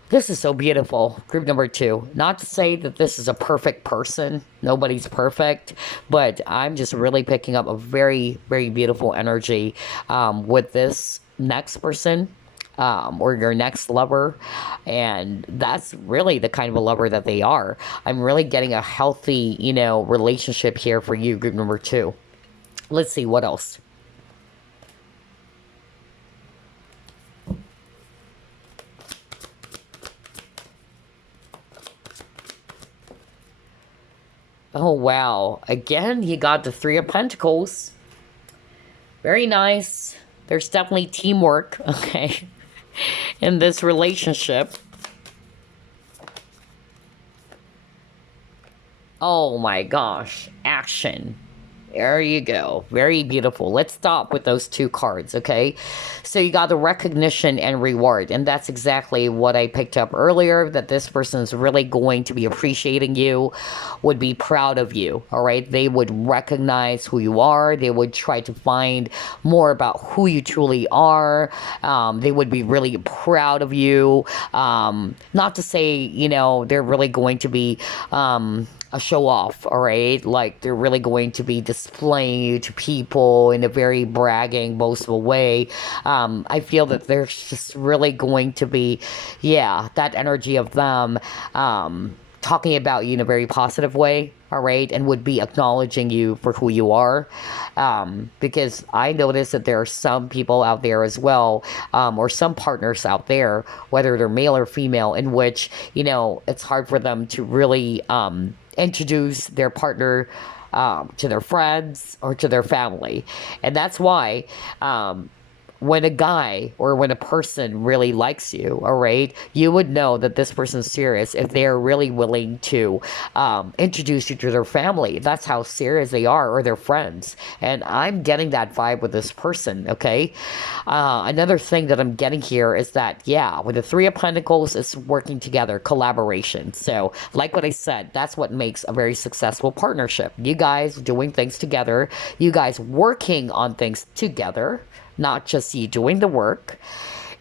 This is so beautiful. Group number 2. Not to say that this is a perfect person. Nobody's perfect. But I'm just really picking up a very, very beautiful energy with this next person. Or your next lover. And that's really the kind of a lover that they are. I'm really getting a healthy, relationship here for you, group number 2. Let's see what else. Oh, wow. Again, you got the 3 of Pentacles. Very nice. There's definitely teamwork, okay, in this relationship. Oh my gosh. Action. There you go. Very beautiful. Let's stop with those 2 cards, okay? So you got the recognition and reward, and that's exactly what I picked up earlier, that this person is really going to be appreciating you, would be proud of you, all right? They would recognize who you are. They would try to find more about who you truly are. They would be really proud of you. Not to say, they're really going to be a show off, all right? Like, they're really going to be displaying you to people in a very bragging, boastful way. I feel that there's just really going to be, that energy of them talking about you in a very positive way, all right? And would be acknowledging you for who you are. Because I notice that there are some people out there as well, or some partners out there, whether they're male or female, in which, it's hard for them to really introduce their partner to their friends or to their family. And that's why when a guy or when a person really likes you, all right, you would know that this person's serious if they're really willing to introduce you to their family. That's how serious they are, or their friends. And I'm getting that vibe with this person, okay? Another thing that I'm getting here is that, with the 3 of Pentacles, it's working together, collaboration. So, like what I said, that's what makes a very successful partnership. You guys doing things together, you guys working on things together, not just you doing the work.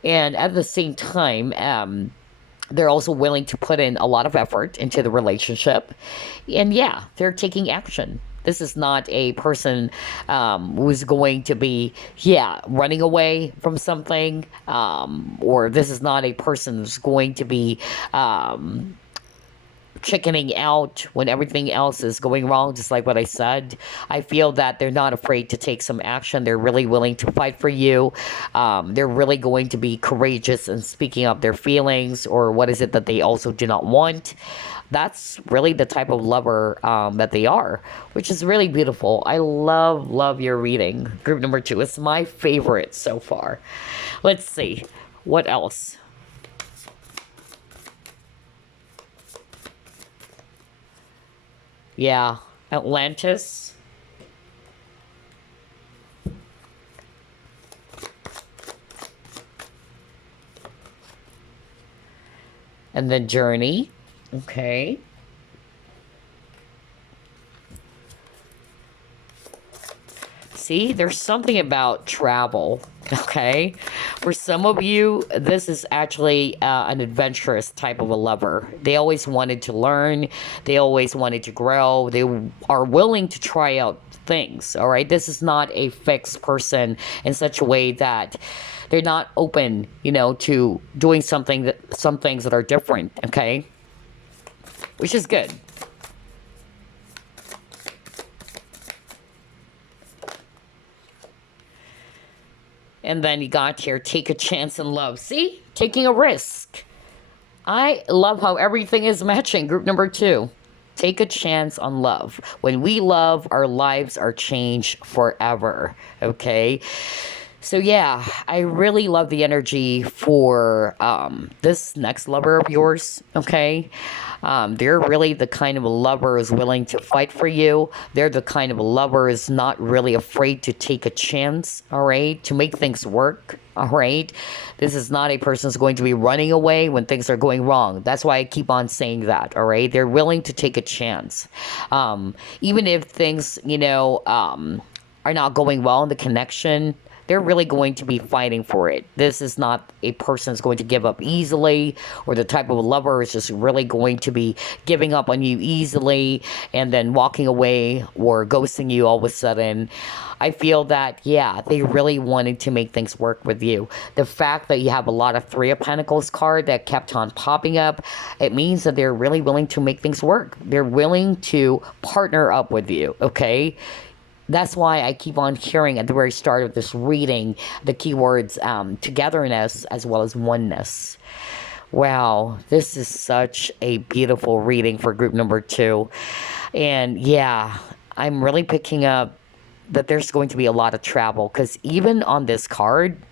And at the same time, they're also willing to put in a lot of effort into the relationship. And they're taking action. This is not a person who's going to be, running away from something. Or this is not a person who's going to be chickening out when everything else is going wrong, just like what I said. I feel that they're not afraid to take some action. They're really willing to fight for you. They're really going to be courageous in speaking up their feelings, or what is it that they also do not want. That's really the type of lover that they are, which is really beautiful. I love your reading. Group number 2. It's my favorite so far. Let's see. What else? Atlantis. And then Journey. Okay. See, there's something about travel, okay? For some of you, this is actually an adventurous type of a lover. They always wanted to learn. They always wanted to grow. They are willing to try out things, all right? This is not a fixed person in such a way that they're not open, to doing some things that are different, okay? Which is good. And then you got here, take a chance in love. See? Taking a risk. I love how everything is matching. Group number 2. Take a chance on love. When we love, our lives are changed forever. Okay? So yeah, I really love the energy for this next lover of yours. Okay, they're really the kind of lover who's willing to fight for you. They're the kind of lover who's not really afraid to take a chance. All right, to make things work. All right, this is not a person who's going to be running away when things are going wrong. That's why I keep on saying that. All right, they're willing to take a chance, even if things, are not going well in the connection. They're really going to be fighting for it. This is not a person who's going to give up easily, or the type of lover is just really going to be giving up on you easily and then walking away or ghosting you all of a sudden. I feel that, yeah, they really wanted to make things work with you. The fact that you have a lot of Three of Pentacles card that kept on popping up, it means that they're really willing to make things work. They're willing to partner up with you, okay? That's why I keep on hearing at the very start of this reading the keywords togetherness as well as oneness. Wow, this is such a beautiful reading for group number 2. And yeah, I'm really picking up that there's going to be a lot of travel, because even on this card,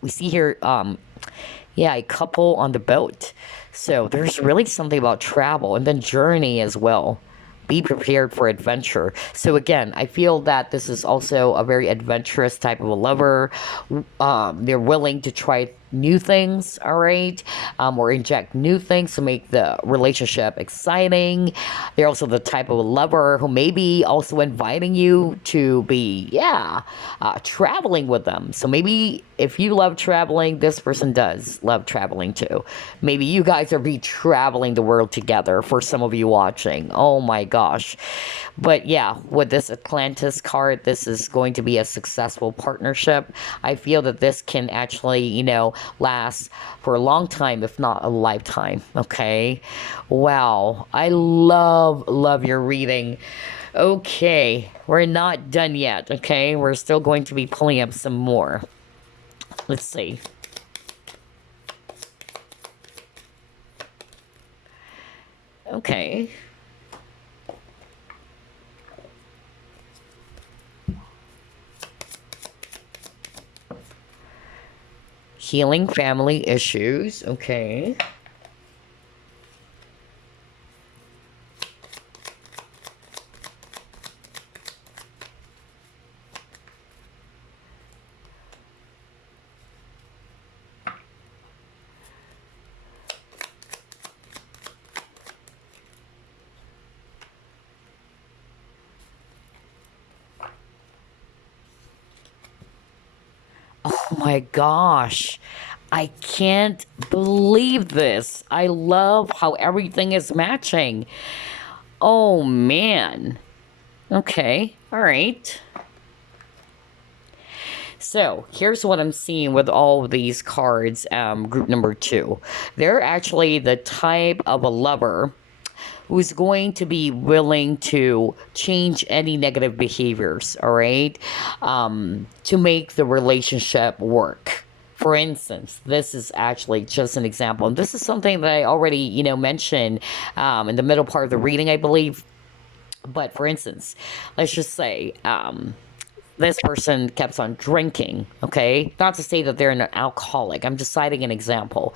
we see here, a couple on the boat. So there's really something about travel and then journey as well. Be prepared for adventure. So again, I feel that this is also a very adventurous type of a lover. They're willing to try new things, all right, or inject new things to make the relationship exciting. They're also the type of lover who may be also inviting you to be, traveling with them. So maybe if you love traveling, this person does love traveling too. Maybe you guys are be traveling the world together for some of you watching. Oh my gosh. But yeah, with this Atlantis card, this is going to be a successful partnership. I feel that this can actually, last for a long time, if not a lifetime. Okay. Wow. I love your reading. Okay. We're not done yet. Okay. We're still going to be pulling up some more. Let's see. Okay. Healing family issues. Okay. Oh my gosh. I can't believe this. I love how everything is matching. Oh man. Okay. All right. So here's what I'm seeing with all of these cards, group number 2. They're actually the type of a lover who's going to be willing to change any negative behaviors, all right, to make the relationship work. For instance, this is actually just an example. And this is something that I already, mentioned in the middle part of the reading, I believe. But for instance, let's just say this person keeps on drinking, okay? Not to say that they're an alcoholic. I'm just citing an example.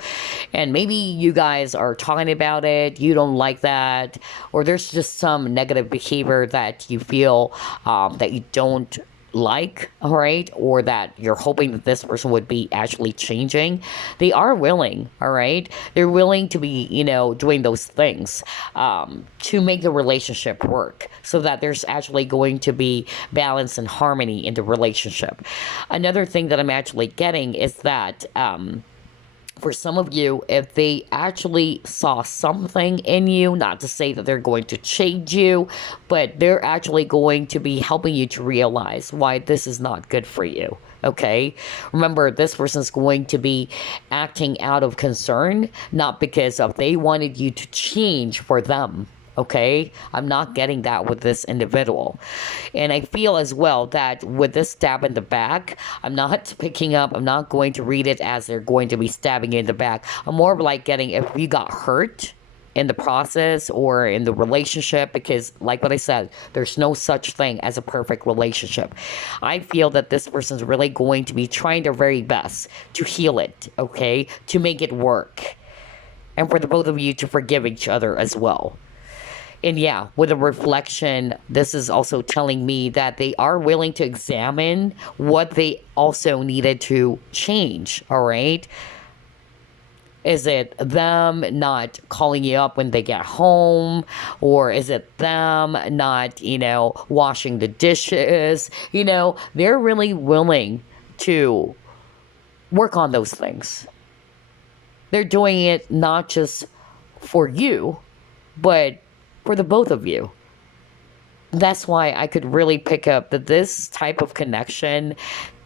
And maybe you guys are talking about it, you don't like that, or there's just some negative behavior that you feel that you don't like, all right, or that you're hoping that this person would be actually changing. They are willing, all right, they're willing to be, doing those things to make the relationship work, so that there's actually going to be balance and harmony in the relationship. Another thing that I'm actually getting is that for some of you, if they actually saw something in you, not to say that they're going to change you, but they're actually going to be helping you to realize why this is not good for you. Okay? Remember, this person's going to be acting out of concern, not because of they wanted you to change for them. Okay, I'm not getting that with this individual. And I feel as well that with this stab in the back, I'm not going to read it as they're going to be stabbing you in the back. I'm more of like getting, if you got hurt, in the process or in the relationship, because like what I said, there's no such thing as a perfect relationship. I feel that this person's really going to be trying their very best to heal it, okay, to make it work, and for the both of you to forgive each other as well. And yeah, with a reflection, this is also telling me that they are willing to examine what they also needed to change, all right? Is it them not calling you up when they get home? Or is it them not, washing the dishes? They're really willing to work on those things. They're doing it not just for you, but for the both of you. That's why I could really pick up that this type of connection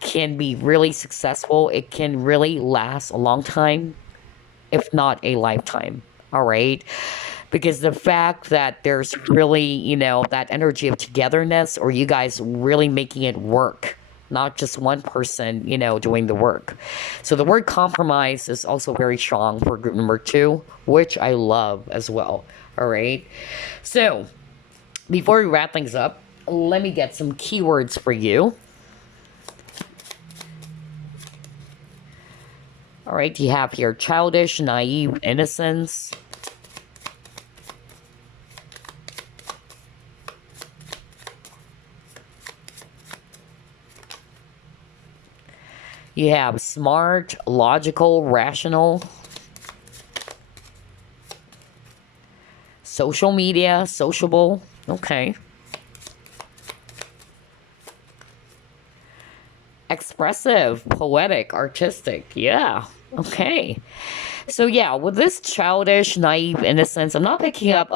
can be really successful. It can really last a long time, if not a lifetime. All right. Because the fact that there's really, that energy of togetherness, or you guys really making it work, not just one person, doing the work. So the word compromise is also very strong for group number 2, which I love as well. All right. So before we wrap things up, let me get some keywords for you. All right, you have here childish, naive, innocence. You have smart, logical, rational. Social media, sociable. Okay. Expressive, poetic, artistic. Yeah. Okay. So yeah, with this childish, naive, innocence, I'm not picking up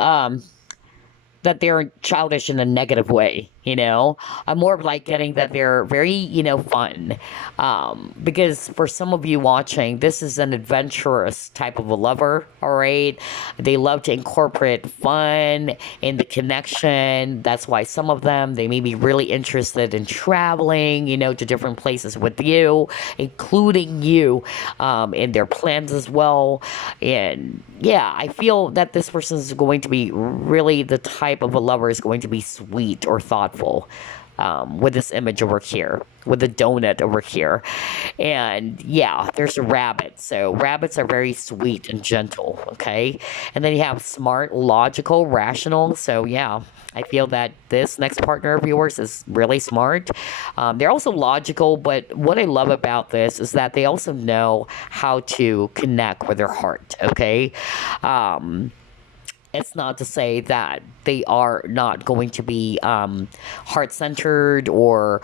that they're childish in a negative way, I'm more of like getting that they're very, fun. Because for some of you watching, this is an adventurous type of a lover, all right? They love to incorporate fun in the connection. That's why some of them, they may be really interested in traveling, to different places with you, including you in their plans as well. And yeah, I feel that this person is going to be really the type of a lover is going to be sweet or thoughtful, with this image over here, with the donut over here. And yeah, there's a rabbit. So rabbits are very sweet and gentle, okay? And then you have smart, logical, rational. So yeah, I feel that this next partner of yours is really smart. They're also logical, but what I love about this is that they also know how to connect with their heart, okay? It's not to say that they are not going to be heart-centered, or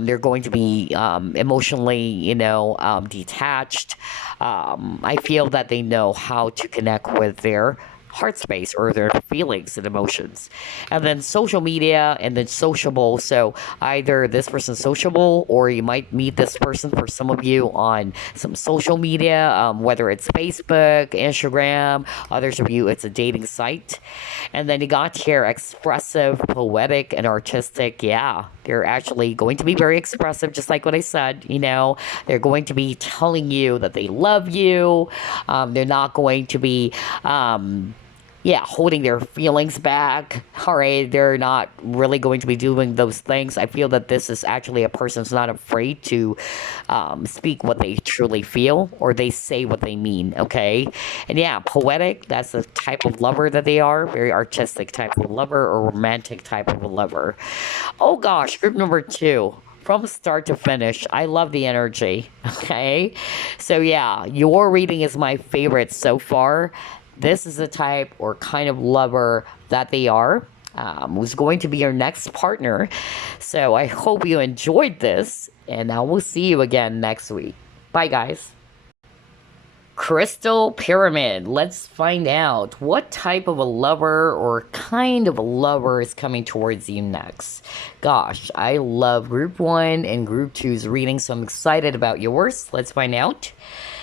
they're going to be emotionally, detached. I feel that they know how to connect with their heart space or their feelings and emotions. And then social media, and then sociable. So either this person's sociable, or you might meet this person, for some of you, on some social media, whether it's Facebook, Instagram, others of you it's a dating site. And then you got here expressive, poetic, and artistic. Yeah, they're actually going to be very expressive, just like what I said. They're going to be telling you that they love you. They're not going to be holding their feelings back. All right, they're not really going to be doing those things. I feel that this is actually a person who's not afraid to speak what they truly feel, or they say what they mean, okay? And yeah, poetic, that's the type of lover that they are. Very artistic type of lover, or romantic type of a lover. Oh gosh, group number 2. From start to finish, I love the energy, okay? So yeah, your reading is my favorite so far. This is the type or kind of lover that they are, who's going to be your next partner. So I hope you enjoyed this, and I will see you again next week. Bye, guys. Crystal Pyramid. Let's find out what type of a lover or kind of a lover is coming towards you next. Gosh, I love group 1 and group 2's reading, so I'm excited about yours. Let's find out.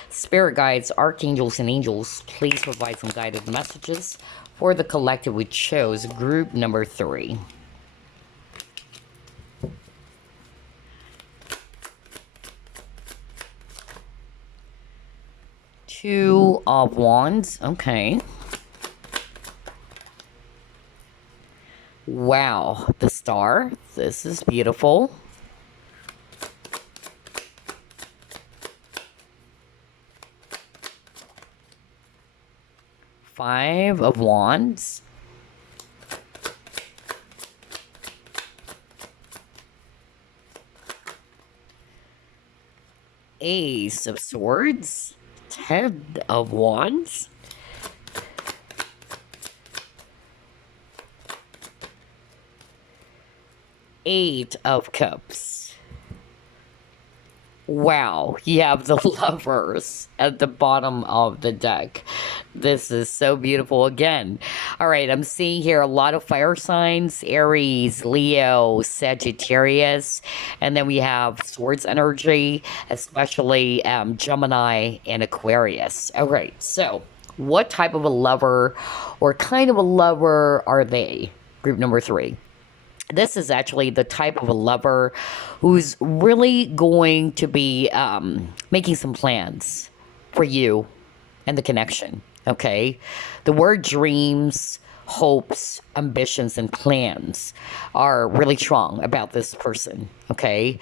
Spirit guides, archangels, and angels, please provide some guided messages for the collective we chose, group number 3. Two of Wands, okay. Wow, the star. This is beautiful. Five of Wands. Ace of Swords. Ten of Wands. Eight of Cups. Wow, you have the Lovers at the bottom of the deck. This is so beautiful again. All right, I'm seeing here a lot of fire signs: Aries, Leo, Sagittarius, and then we have Swords energy, especially Gemini and Aquarius. All right, so what type of a lover or kind of a lover are they? Group number 3. This is actually the type of a lover who's really going to be making some plans for you and the connection, okay? The word dreams, hopes, ambitions, and plans are really strong about this person, okay?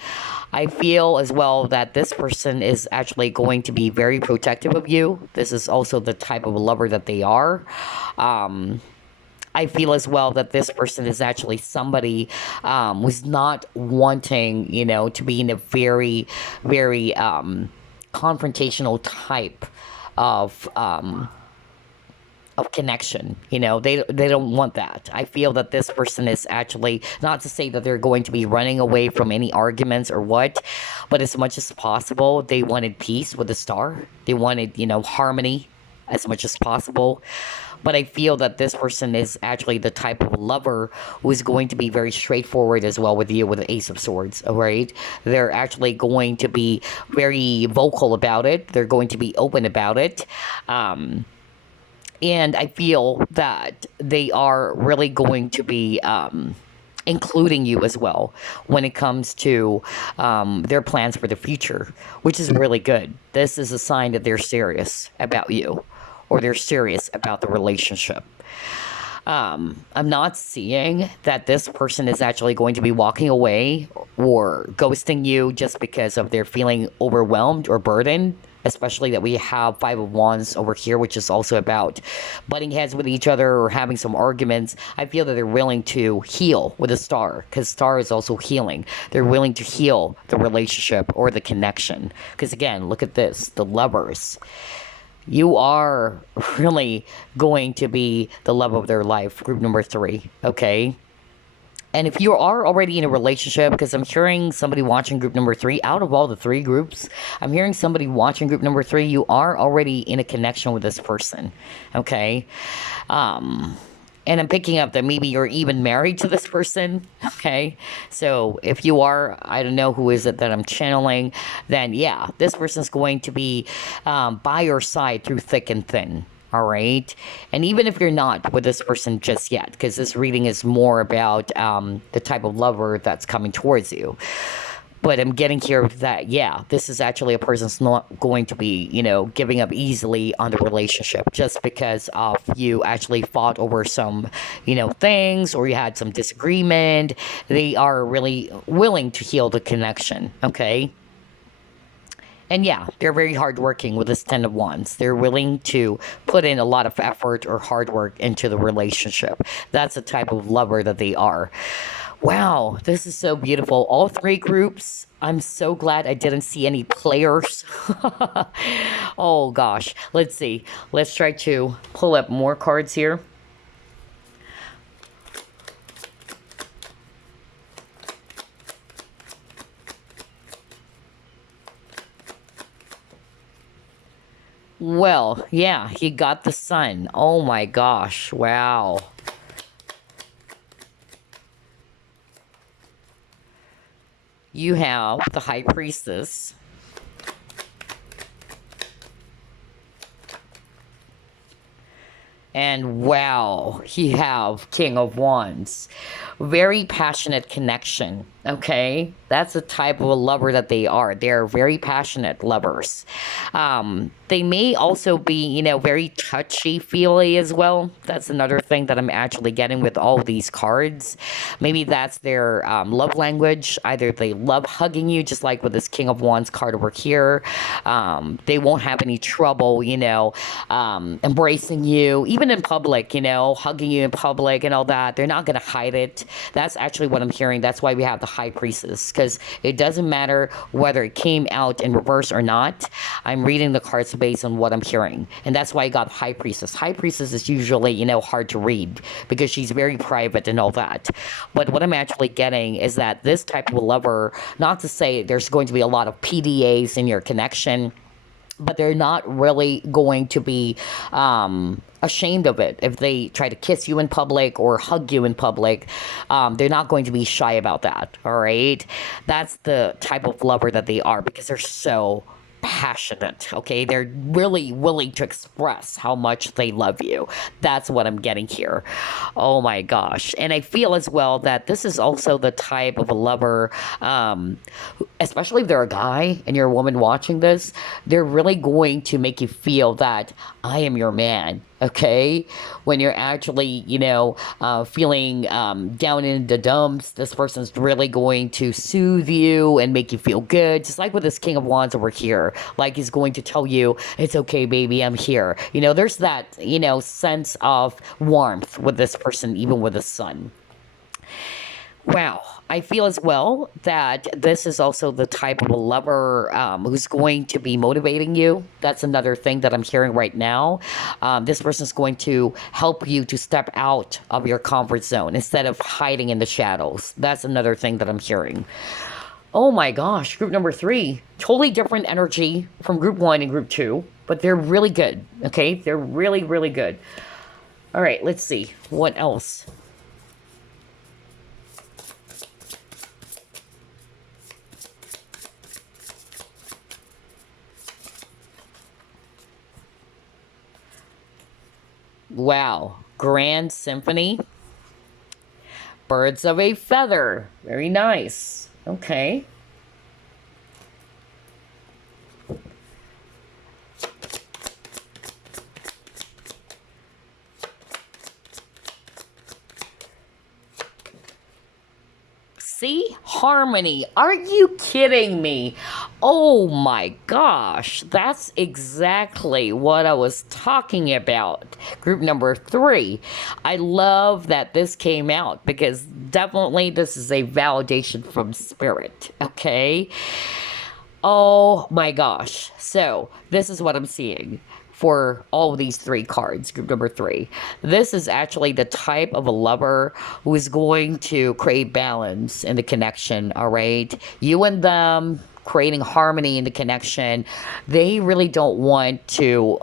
I feel as well that this person is actually going to be very protective of you. This is also the type of a lover that they are. I feel as well that this person is actually somebody who's not wanting, to be in a very, very confrontational type of connection. They don't want that. I feel that this person is actually, not to say that they're going to be running away from any arguments or what, but as much as possible, they wanted peace with the star. They wanted, harmony as much as possible. But I feel that this person is actually the type of lover who is going to be very straightforward as well with you with the Ace of Swords, all right? They're actually going to be very vocal about it. They're going to be open about it. And I feel that they are really going to be including you as well when it comes to their plans for the future, which is really good. This is a sign that they're serious about you, or they're serious about the relationship. I'm not seeing that this person is actually going to be walking away or ghosting you just because of their feeling overwhelmed or burdened, especially that we have Five of Wands over here, which is also about butting heads with each other or having some arguments. I feel that they're willing to heal with a star, because star is also healing. They're willing to heal the relationship or the connection. Because again, look at this, the Lovers. You are really going to be the love of their life, group number 3, okay? And if you are already in a relationship, because I'm hearing somebody watching group number 3, out of all the 3 groups, I'm hearing somebody watching group number 3, you are already in a connection with this person, okay? And I'm picking up that maybe you're even married to this person, okay? So if you are, I don't know who is it that I'm channeling, then yeah, this person's going to be by your side through thick and thin, all right? And even if you're not with this person just yet, because this reading is more about the type of lover that's coming towards you. But I'm getting here that, yeah, this is actually a person that's not going to be, giving up easily on the relationship just because of you actually fought over some, things, or you had some disagreement. They are really willing to heal the connection, okay? And yeah, they're very hardworking with this 10 of Wands. They're willing to put in a lot of effort or hard work into the relationship. That's the type of lover that they are. Wow, this is so beautiful. All 3 groups, I'm so glad I didn't see any players. Oh gosh, let's see. Let's try to pull up more cards here. Well, yeah, he got the Sun. Oh my gosh, wow. You have the High Priestess. And wow, you have King of Wands. Very passionate connection. Okay, that's the type of a lover that they are. They're very passionate lovers. They may also be, very touchy feely as well. That's another thing that I'm actually getting with all these cards. Maybe that's their love language. Either they love hugging you, just like with this King of Wands card over here. They won't have any trouble, embracing you, even in public, hugging you in public and all that. They're not going to hide it. That's actually what I'm hearing. That's why we have the High Priestess, because it doesn't matter whether it came out in reverse or not. I'm reading the cards based on what I'm hearing, and that's why I got High Priestess. High Priestess is usually, hard to read because she's very private and all that. But what I'm actually getting is that this type of lover, not to say there's going to be a lot of PDAs in your connection, but they're not really going to be ashamed of it. If they try to kiss you in public or hug you in public, they're not going to be shy about that, all right? That's the type of lover that they are, because they're so passionate, okay? They're really willing to express how much they love you. That's what I'm getting here. Oh my gosh. And I feel as well that this is also the type of a lover, especially if they're a guy and you're a woman watching this, they're really going to make you feel that I am your man. Okay, when you're actually, feeling down in the dumps, this person's really going to soothe you and make you feel good. Just like with this King of Wands over here, like he's going to tell you, it's okay, baby, I'm here. There's that, sense of warmth with this person, even with the sun. Wow. I feel as well that this is also the type of a lover who's going to be motivating you. That's another thing that I'm hearing right now. This person's going to help you to step out of your comfort zone instead of hiding in the shadows. That's another thing that I'm hearing. Oh my gosh, group number 3. Totally different energy from group 1 and group 2, but they're really good, okay? They're really, really good. All right, let's see. What else? Wow. Grand Symphony. Birds of a Feather. Very nice. Okay. See? Harmony. Are you kidding me? Oh my gosh. That's exactly what I was talking about. Group number 3. I love that this came out because definitely this is a validation from spirit. Okay? Oh my gosh. So, this is what I'm seeing for all of these 3 cards, group number 3. This is actually the type of a lover who is going to create balance in the connection, all right? You and them creating harmony in the connection. They really don't want to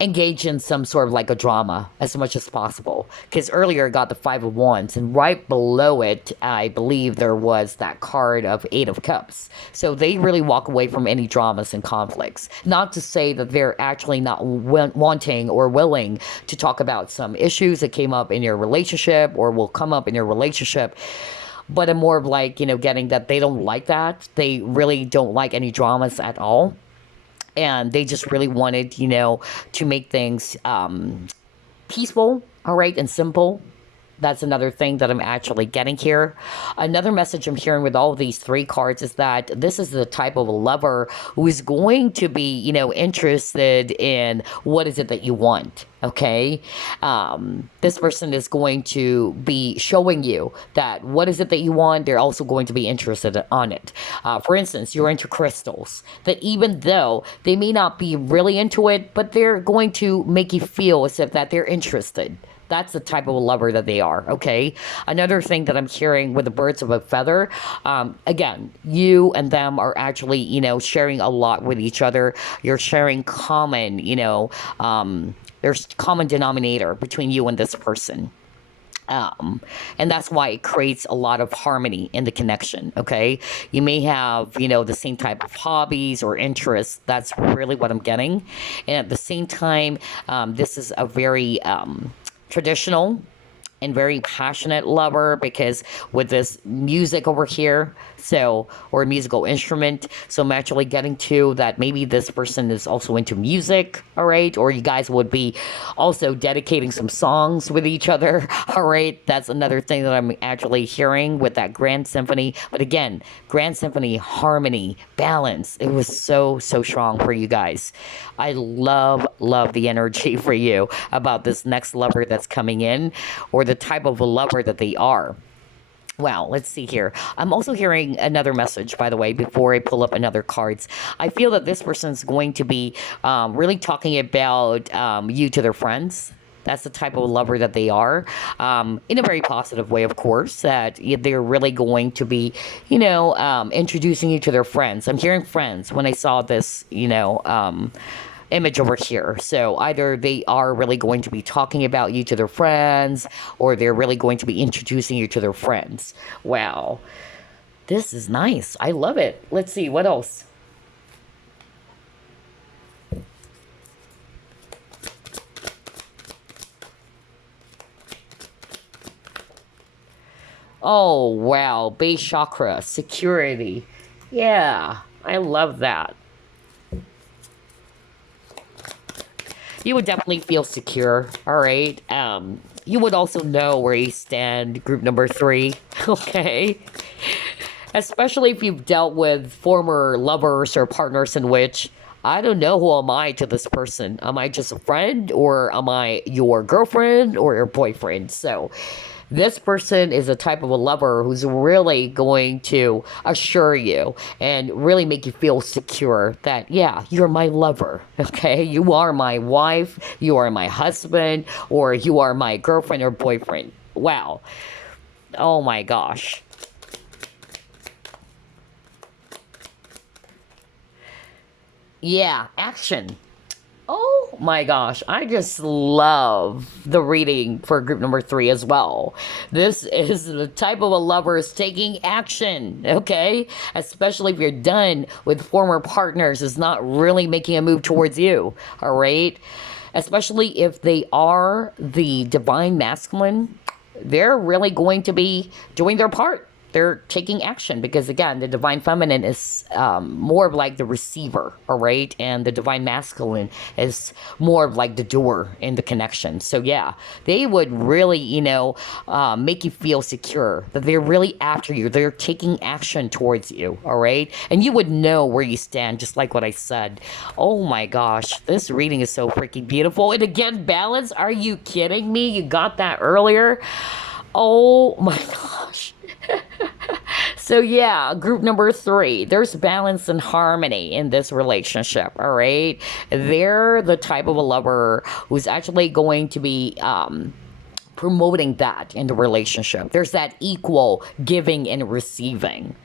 engage in some sort of like a drama as much as possible. Because earlier I got the 5 of Wands, and right below it, I believe there was that card of 8 of Cups. So they really walk away from any dramas and conflicts. Not to say that they're actually not wanting or willing to talk about some issues that came up in your relationship or will come up in your relationship. But I'm more of like, getting that they don't like that. They really don't like any dramas at all. And they just really wanted, to make things peaceful, all right, and simple. That's another thing that I'm actually getting here. Another message I'm hearing with all of these 3 cards is that this is the type of a lover who is going to be, interested in what is it that you want, okay? This person is going to be showing you that what is it that you want, they're also going to be interested on it. For instance, you're into crystals, that even though they may not be really into it, but they're going to make you feel as if that they're interested. That's the type of a lover that they are, okay? Another thing that I'm hearing with the birds of a feather, again, you and them are actually, sharing a lot with each other. You're sharing common, there's common denominator between you and this person. And that's why it creates a lot of harmony in the connection. Okay, you may have, the same type of hobbies or interests. That's really what I'm getting. And at the same time, this is a very traditional and very passionate lover, because with this music over here, so, or a musical instrument, so I'm actually getting to that maybe this person is also into music, all right, or you guys would be also dedicating some songs with each other, all right. That's another thing that I'm actually hearing with that grand symphony. But again, grand symphony, harmony, balance, it was so strong for you guys. I love the energy for you about this next lover that's coming in, or the type of a lover that they are. Wow, let's see here. I'm also hearing another message, by the way, before I pull up another cards. I feel that this person's going to be really talking about you to their friends. That's the type of lover that they are, in a very positive way, of course, that they're really going to be, introducing you to their friends. I'm hearing friends when I saw this, image over here. So either they are really going to be talking about you to their friends, or they're really going to be introducing you to their friends. Wow. This is nice. I love it. Let's see, what else? Oh, wow. Base chakra, security. Yeah, I love that. You would definitely feel secure, all right? You would also know where you stand, group number 3, okay? Especially if you've dealt with former lovers or partners in which, I don't know, who am I to this person? Am I just a friend, or am I your girlfriend or your boyfriend? So this person is a type of a lover who's really going to assure you and really make you feel secure that, yeah, you're my lover, okay? You are my wife, you are my husband, or you are my girlfriend or boyfriend. Wow. Oh my gosh. Yeah, action. Oh my gosh, I just love the reading for group number 3 as well. This is the type of a lovers taking action, okay? Especially if you're done with former partners, is not really making a move towards you, all right? Especially if they are the divine masculine, they're really going to be doing their part. They're taking action, because again, the divine feminine is more of like the receiver, all right, and the divine masculine is more of like the doer in the connection. So yeah, they would really, make you feel secure that they're really after you. They're taking action towards you, all right, and you would know where you stand, just like what I said. Oh my gosh, this reading is so freaking beautiful. And again, balance. Are you kidding me? You got that earlier? Oh my gosh. So yeah, group number 3, there's balance and harmony in this relationship, all right? They're the type of a lover who's actually going to be promoting that in the relationship. There's that equal giving and receiving.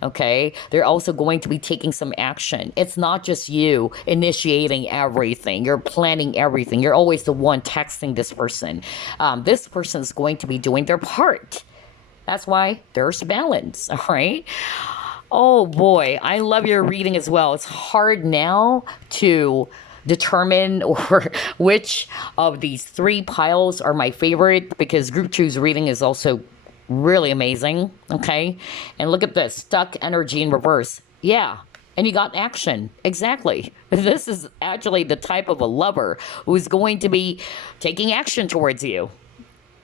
Okay, they're also going to be taking some action. It's not just you initiating everything, you're planning everything, you're always the one texting this person. This person's going to be doing their part. That's why there's balance, all right? Oh boy, I love your reading as well. It's hard now to determine or which of these 3 piles are my favorite, because group 2's reading is also really amazing, okay? And look at this, stuck energy in reverse. Yeah, and you got action. Exactly. This is actually the type of a lover who's going to be taking action towards you.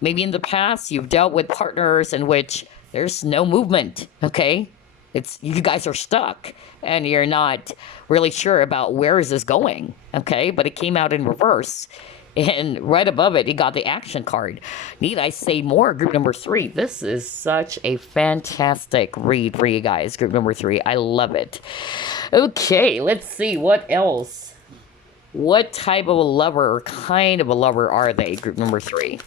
Maybe in the past you've dealt with partners in which there's no movement, okay? It's, you guys are stuck and you're not really sure about where is this going, okay? But it came out in reverse. And right above it, you got the action card. Need I say more? Group number 3. This is such a fantastic read for you guys. Group number 3. I love it. Okay, let's see what else. What type of a lover or kind of a lover are they? Group number 3.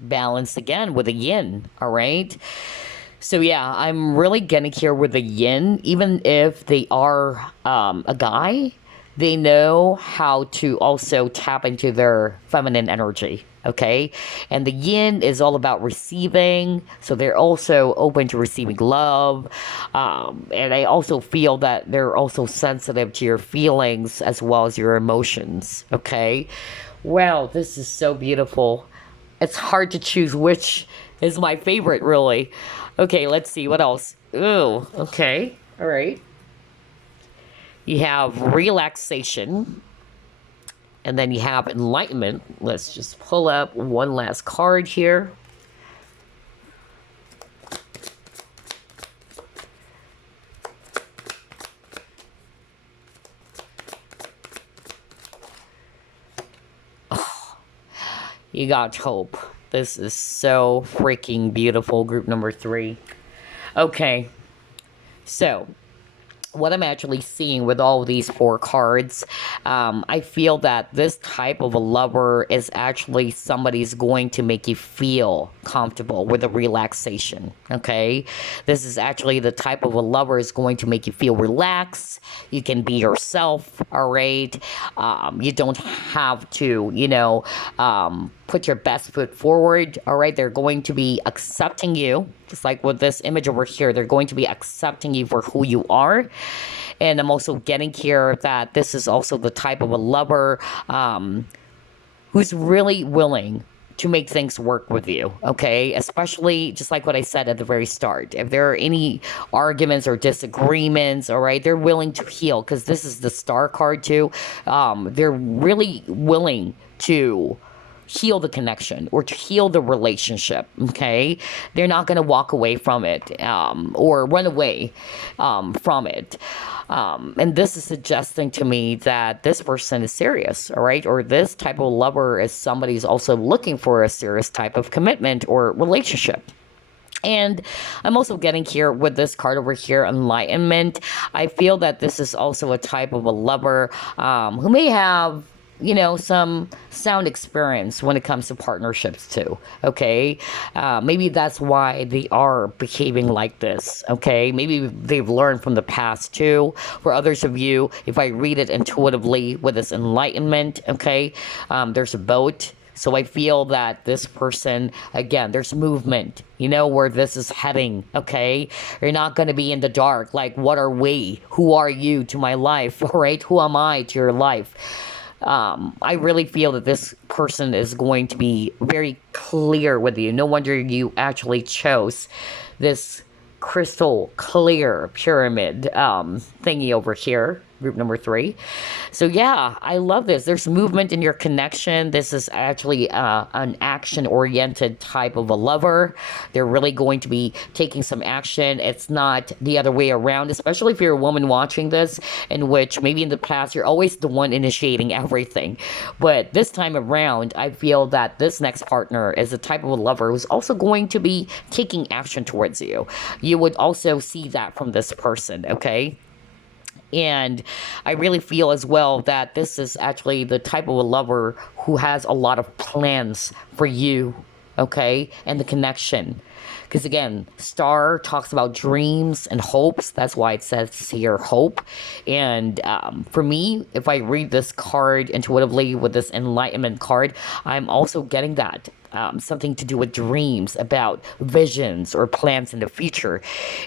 Balance again with a yin, all right? So yeah, I'm really getting here with the yin, even if they are a guy, They know how to also tap into their feminine energy. Okay, and the yin is all about receiving, so they're also open to receiving love, and I also feel that they're also sensitive to your feelings as well as your emotions. Okay, wow, this is so beautiful. It's hard to choose which is my favorite, really. Okay, let's see what else. Ooh, okay, all right. You have relaxation, and then you have enlightenment. Let's just pull up one last card here. You got hope. This is so freaking beautiful, group number 3. Okay, so what I'm actually seeing with all of these 4 cards, I feel that this type of a lover is actually somebody's going to make you feel comfortable with a relaxation, okay? This is actually the type of a lover is going to make you feel relaxed. You can be yourself, all right? You don't have to, put your best foot forward, all right? They're going to be accepting you, just like with this image over here. They're going to be accepting you for who you are. And I'm also getting here that this is also the type of a lover who's really willing to make things work with you, okay? Especially, just like what I said at the very start. If there are any arguments or disagreements, all right, they're willing to heal, because this is the Star card too. They're really willing to heal the connection or to heal the relationship, okay? They're not going to walk away from it or run away from it. And this is suggesting to me that this person is serious, all right? Or this type of lover is somebody who's also looking for a serious type of commitment or relationship. And I'm also getting here with this card over here, enlightenment. I feel that this is also a type of a lover who may have some sound experience when it comes to partnerships too, okay? Maybe that's why they are behaving like this, okay? Maybe they've learned from the past too. For others of you, if I read it intuitively with this enlightenment, okay, there's a boat. So I feel that this person, again, there's movement, where this is heading, okay? You're not going to be in the dark, like, what are we? Who are you to my life, all right? Who am I to your life? I really feel that this person is going to be very clear with you. No wonder you actually chose this crystal clear pyramid thingy over here, group number 3. So yeah, I love this. There's movement in your connection. This is actually an action-oriented type of a lover. They're really going to be taking some action. It's not the other way around, especially if you're a woman watching this, in which maybe in the past you're always the one initiating everything. But this time around, I feel that this next partner is a type of a lover who's also going to be taking action towards you. You would also see that from this person, okay? And I really feel as well that this is actually the type of a lover who has a lot of plans for you, okay? And the connection. Because again, Star talks about dreams and hopes. That's why it says here, hope. And for me, if I read this card intuitively with this enlightenment card, I'm also getting that. Something to do with dreams, about visions or plans in the future.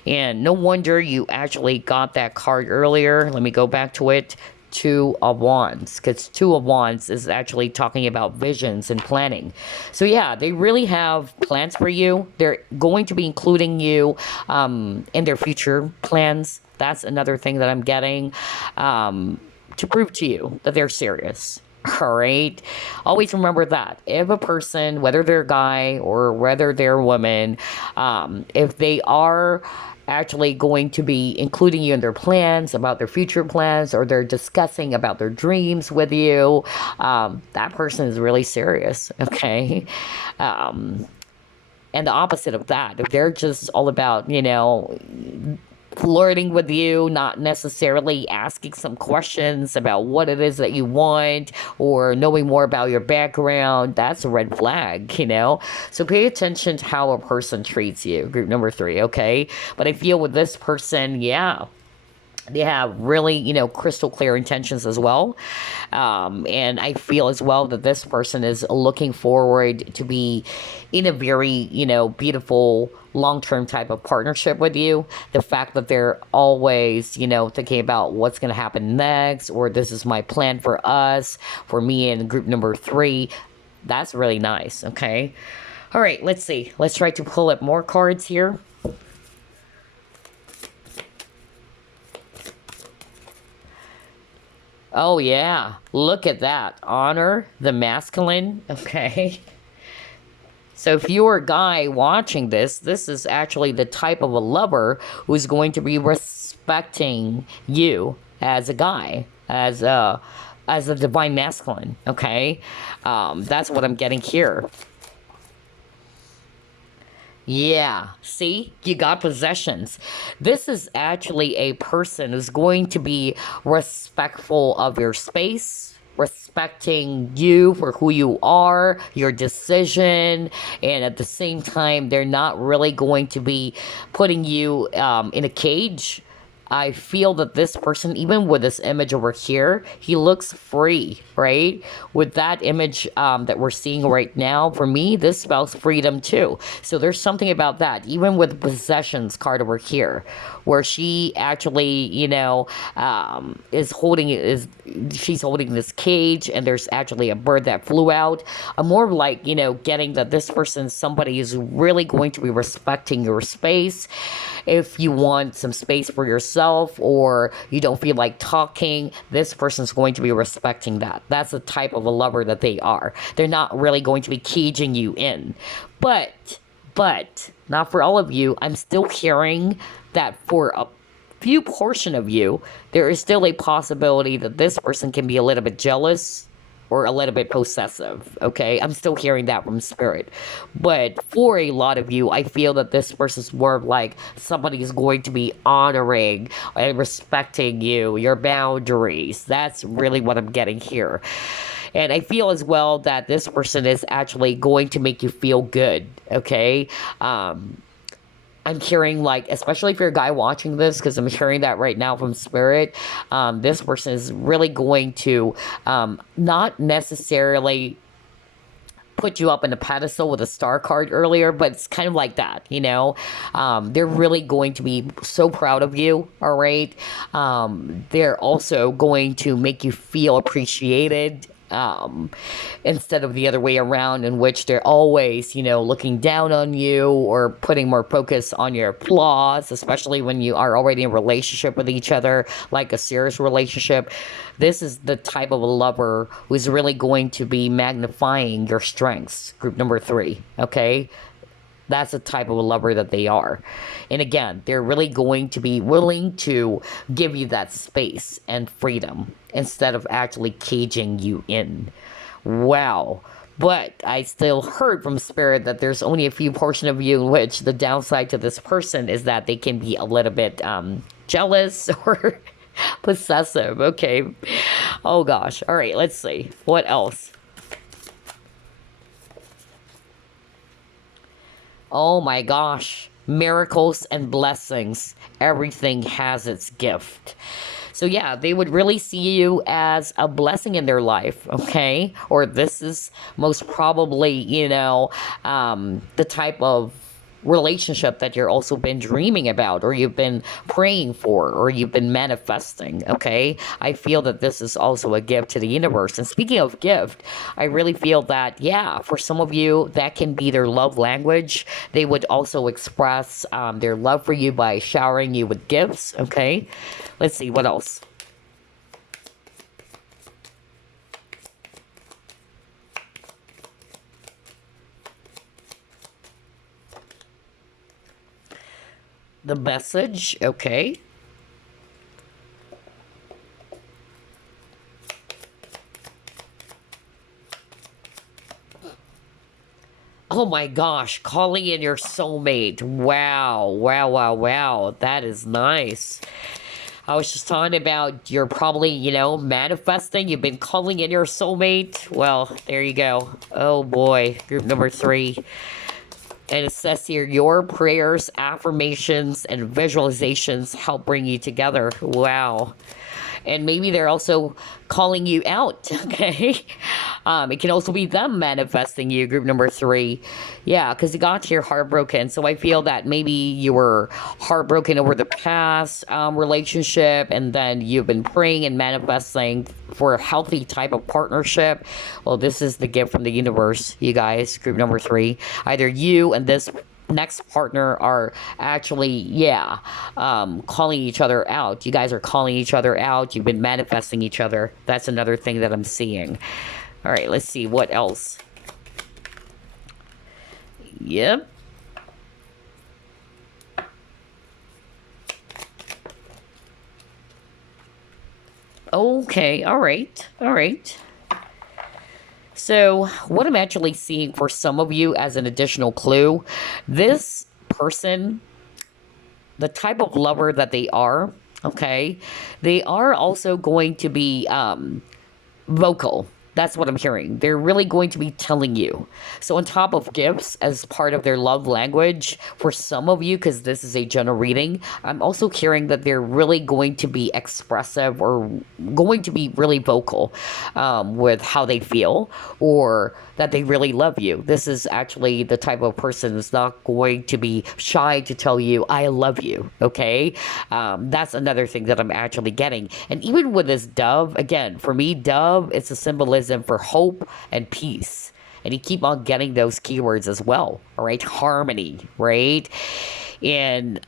And no wonder you actually got that card earlier. Let me go back to it. 2 of Wands, because 2 of Wands is actually talking about visions and planning. So yeah, they really have plans for you. They're going to be including you in their future plans. That's another thing that I'm getting to prove to you that they're serious. All right. Always remember that if a person, whether they're a guy or whether they're a woman, if they are actually going to be including you in their plans, about their future plans, or they're discussing about their dreams with you, that person is really serious. Okay. And the opposite of that, if they're just all about, flirting with you, not necessarily asking some questions about what it is that you want or knowing more about your background, that's a red flag, So pay attention to how a person treats you, group number 3, okay? But I feel with this person, yeah, They have really, crystal clear intentions as well. And I feel as well that this person is looking forward to be in a very, beautiful long-term type of partnership with you. The fact that they're always, thinking about what's going to happen next, or this is my plan for us, for me and group number 3. That's really nice. Okay. All right. Let's see. Let's try to pull up more cards here. Oh, yeah. Look at that. Honor the masculine. Okay. So if you're a guy watching this, this is actually the type of a lover who's going to be respecting you as a guy, as a divine masculine. Okay. That's what I'm getting here. Yeah, see, you got possessions. This is actually a person who's going to be respectful of your space, respecting you for who you are, your decision, and at the same time, they're not really going to be putting you in a cage. I feel that this person, even with this image over here, he looks free, right? With that image that we're seeing right now, for me, this spells freedom too. So there's something about that, even with possessions card over here, where she actually, she's holding this cage, and there's actually a bird that flew out. I'm more like, getting that this person, somebody is really going to be respecting your space. If you want some space for yourself, or you don't feel like talking, this person's going to be respecting that. That's the type of a lover that they are. They're not really going to be caging you in. But, not for all of you, I'm still hearing that for a few portion of you, there is still a possibility that this person can be a little bit jealous or a little bit possessive, okay? I'm still hearing that from spirit. But for a lot of you, I feel that this person's more of like somebody is going to be honoring and respecting you, your boundaries. That's really what I'm getting here. And I feel as well that this person is actually going to make you feel good, okay? I'm hearing, like, especially if you're a guy watching this, because I'm hearing that right now from spirit, this person is really going to not necessarily put you up in a pedestal with a star card earlier, but it's kind of like that, they're really going to be so proud of you, all right? They're also going to make you feel appreciated, instead of the other way around, in which they're always, looking down on you or putting more focus on your flaws, especially when you are already in a relationship with each other, like a serious relationship. This is the type of a lover who's really going to be magnifying your strengths, group number 3, okay? That's the type of a lover that they are. And again, they're really going to be willing to give you that space and freedom instead of actually caging you in. Wow. But I still heard from spirit that there's only a few portion of you in which the downside to this person is that they can be a little bit jealous or possessive. Okay. Oh gosh. All right, let's see. What else? Oh my gosh, miracles and blessings. Everything has its gift. So yeah, they would really see you as a blessing in their life, okay? Or this is most probably, the type of relationship that you're also been dreaming about, or you've been praying for, or you've been manifesting, okay? I feel that this is also a gift to the universe. And speaking of gift, I really feel that, yeah, for some of you, that can be their love language. They would also express their love for you by showering you with gifts, okay? Let's see, what else? The message, okay. Oh my gosh, calling in your soulmate. Wow, wow, wow, wow. That is nice. I was just talking about you're probably, manifesting. You've been calling in your soulmate. Well, there you go. Oh boy, group number 3. And it says here, your prayers, affirmations, and visualizations help bring you together. Wow. And maybe they're also calling you out, okay? It can also be them manifesting you, group number 3. Yeah, because you got here heartbroken. So I feel that maybe you were heartbroken over the past relationship, and then you've been praying and manifesting for a healthy type of partnership. Well, this is the gift from the universe, you guys, group number 3. Either you and this next partner are actually calling each other out. You guys are calling each other out. You've been manifesting each other. That's another thing that I'm seeing. All right, let's see what else. Yep. Okay, all right. So, what I'm actually seeing for some of you as an additional clue, this person, the type of lover that they are, okay, they are also going to be vocal. That's what I'm hearing. They're really going to be telling you. So on top of gifts as part of their love language, for some of you, because this is a general reading, I'm also hearing that they're really going to be expressive or going to be really vocal with how they feel, or that they really love you. This is actually the type of person that's not going to be shy to tell you, I love you, okay? That's another thing that I'm actually getting. And even with this dove, again, for me, dove, it's a symbolism for hope and peace. And you keep on getting those keywords as well, all right? Harmony, right? And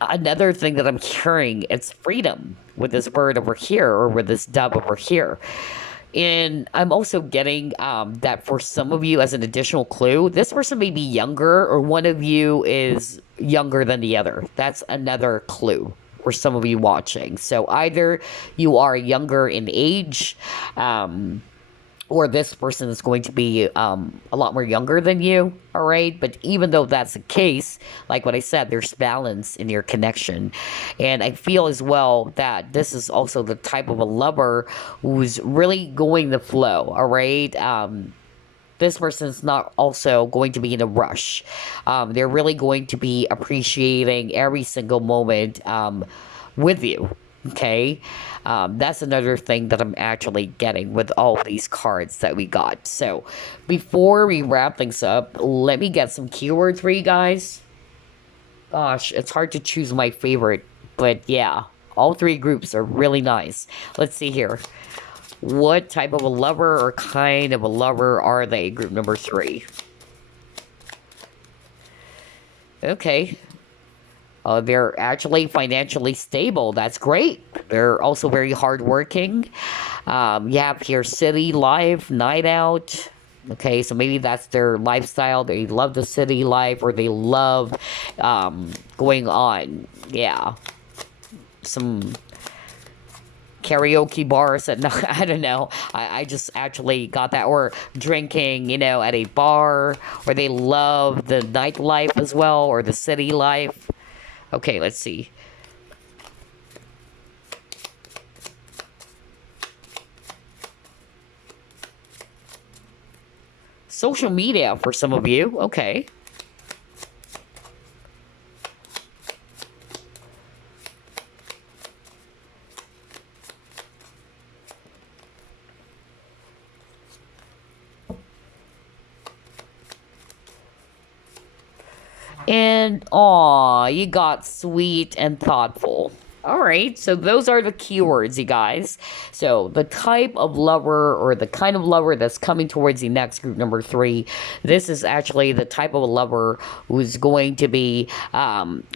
another thing that I'm hearing, it's freedom with this bird over here, or with this dove over here. And I'm also getting that for some of you, as an additional clue, this person may be younger, or one of you is younger than the other. That's another clue for some of you watching. So either you are younger in age, or this person is going to be a lot more younger than you, all right? But even though that's the case, like what I said, there's balance in your connection. And I feel as well that this is also the type of a lover who's really going the flow, all right? This person's not also going to be in a rush. They're really going to be appreciating every single moment with you. Okay, that's another thing that I'm actually getting with all these cards that we got. So before we wrap things up, let me get some keywords for you guys. Gosh, it's hard to choose my favorite, but yeah, all 3 groups are really nice. Let's see here. What type of a lover or kind of a lover are they? Group number 3. Okay. They're actually financially stable. That's great. They're also very hardworking. You have here city life, night out. Okay, so maybe that's their lifestyle. They love the city life, or they love going on. Yeah. Some karaoke bars at night. I don't know. I just actually got that. Or drinking, at a bar. Or they love the nightlife as well, or the city life. Okay, let's see. Social media for some of you. Okay. And, aw, you got sweet and thoughtful. All right, so those are the keywords, you guys. So the type of lover, or the kind of lover that's coming towards the next group number 3, this is actually the type of a lover who's going to be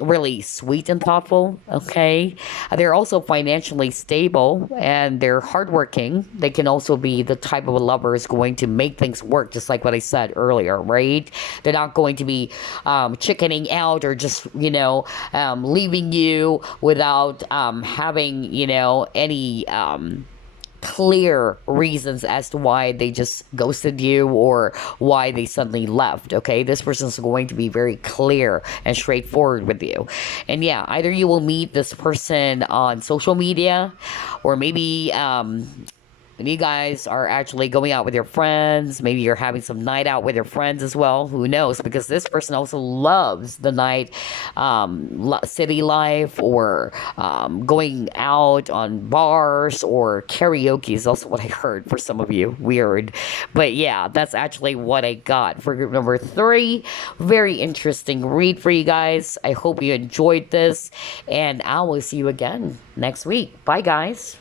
really sweet and thoughtful, okay? They're also financially stable, and they're hardworking. They can also be the type of a lover who's going to make things work, just like what I said earlier, right? They're not going to be chickening out, or just, leaving you without having, any clear reasons as to why they just ghosted you, or why they suddenly left, okay? This person's going to be very clear and straightforward with you. And yeah, either you will meet this person on social media, or maybe And you guys are actually going out with your friends. Maybe you're having some night out with your friends as well. Who knows? Because this person also loves the night, city life, or going out on bars, or karaoke is also what I heard for some of you. Weird. But yeah, that's actually what I got for group number 3. Very interesting read for you guys. I hope you enjoyed this. And I will see you again next week. Bye, guys.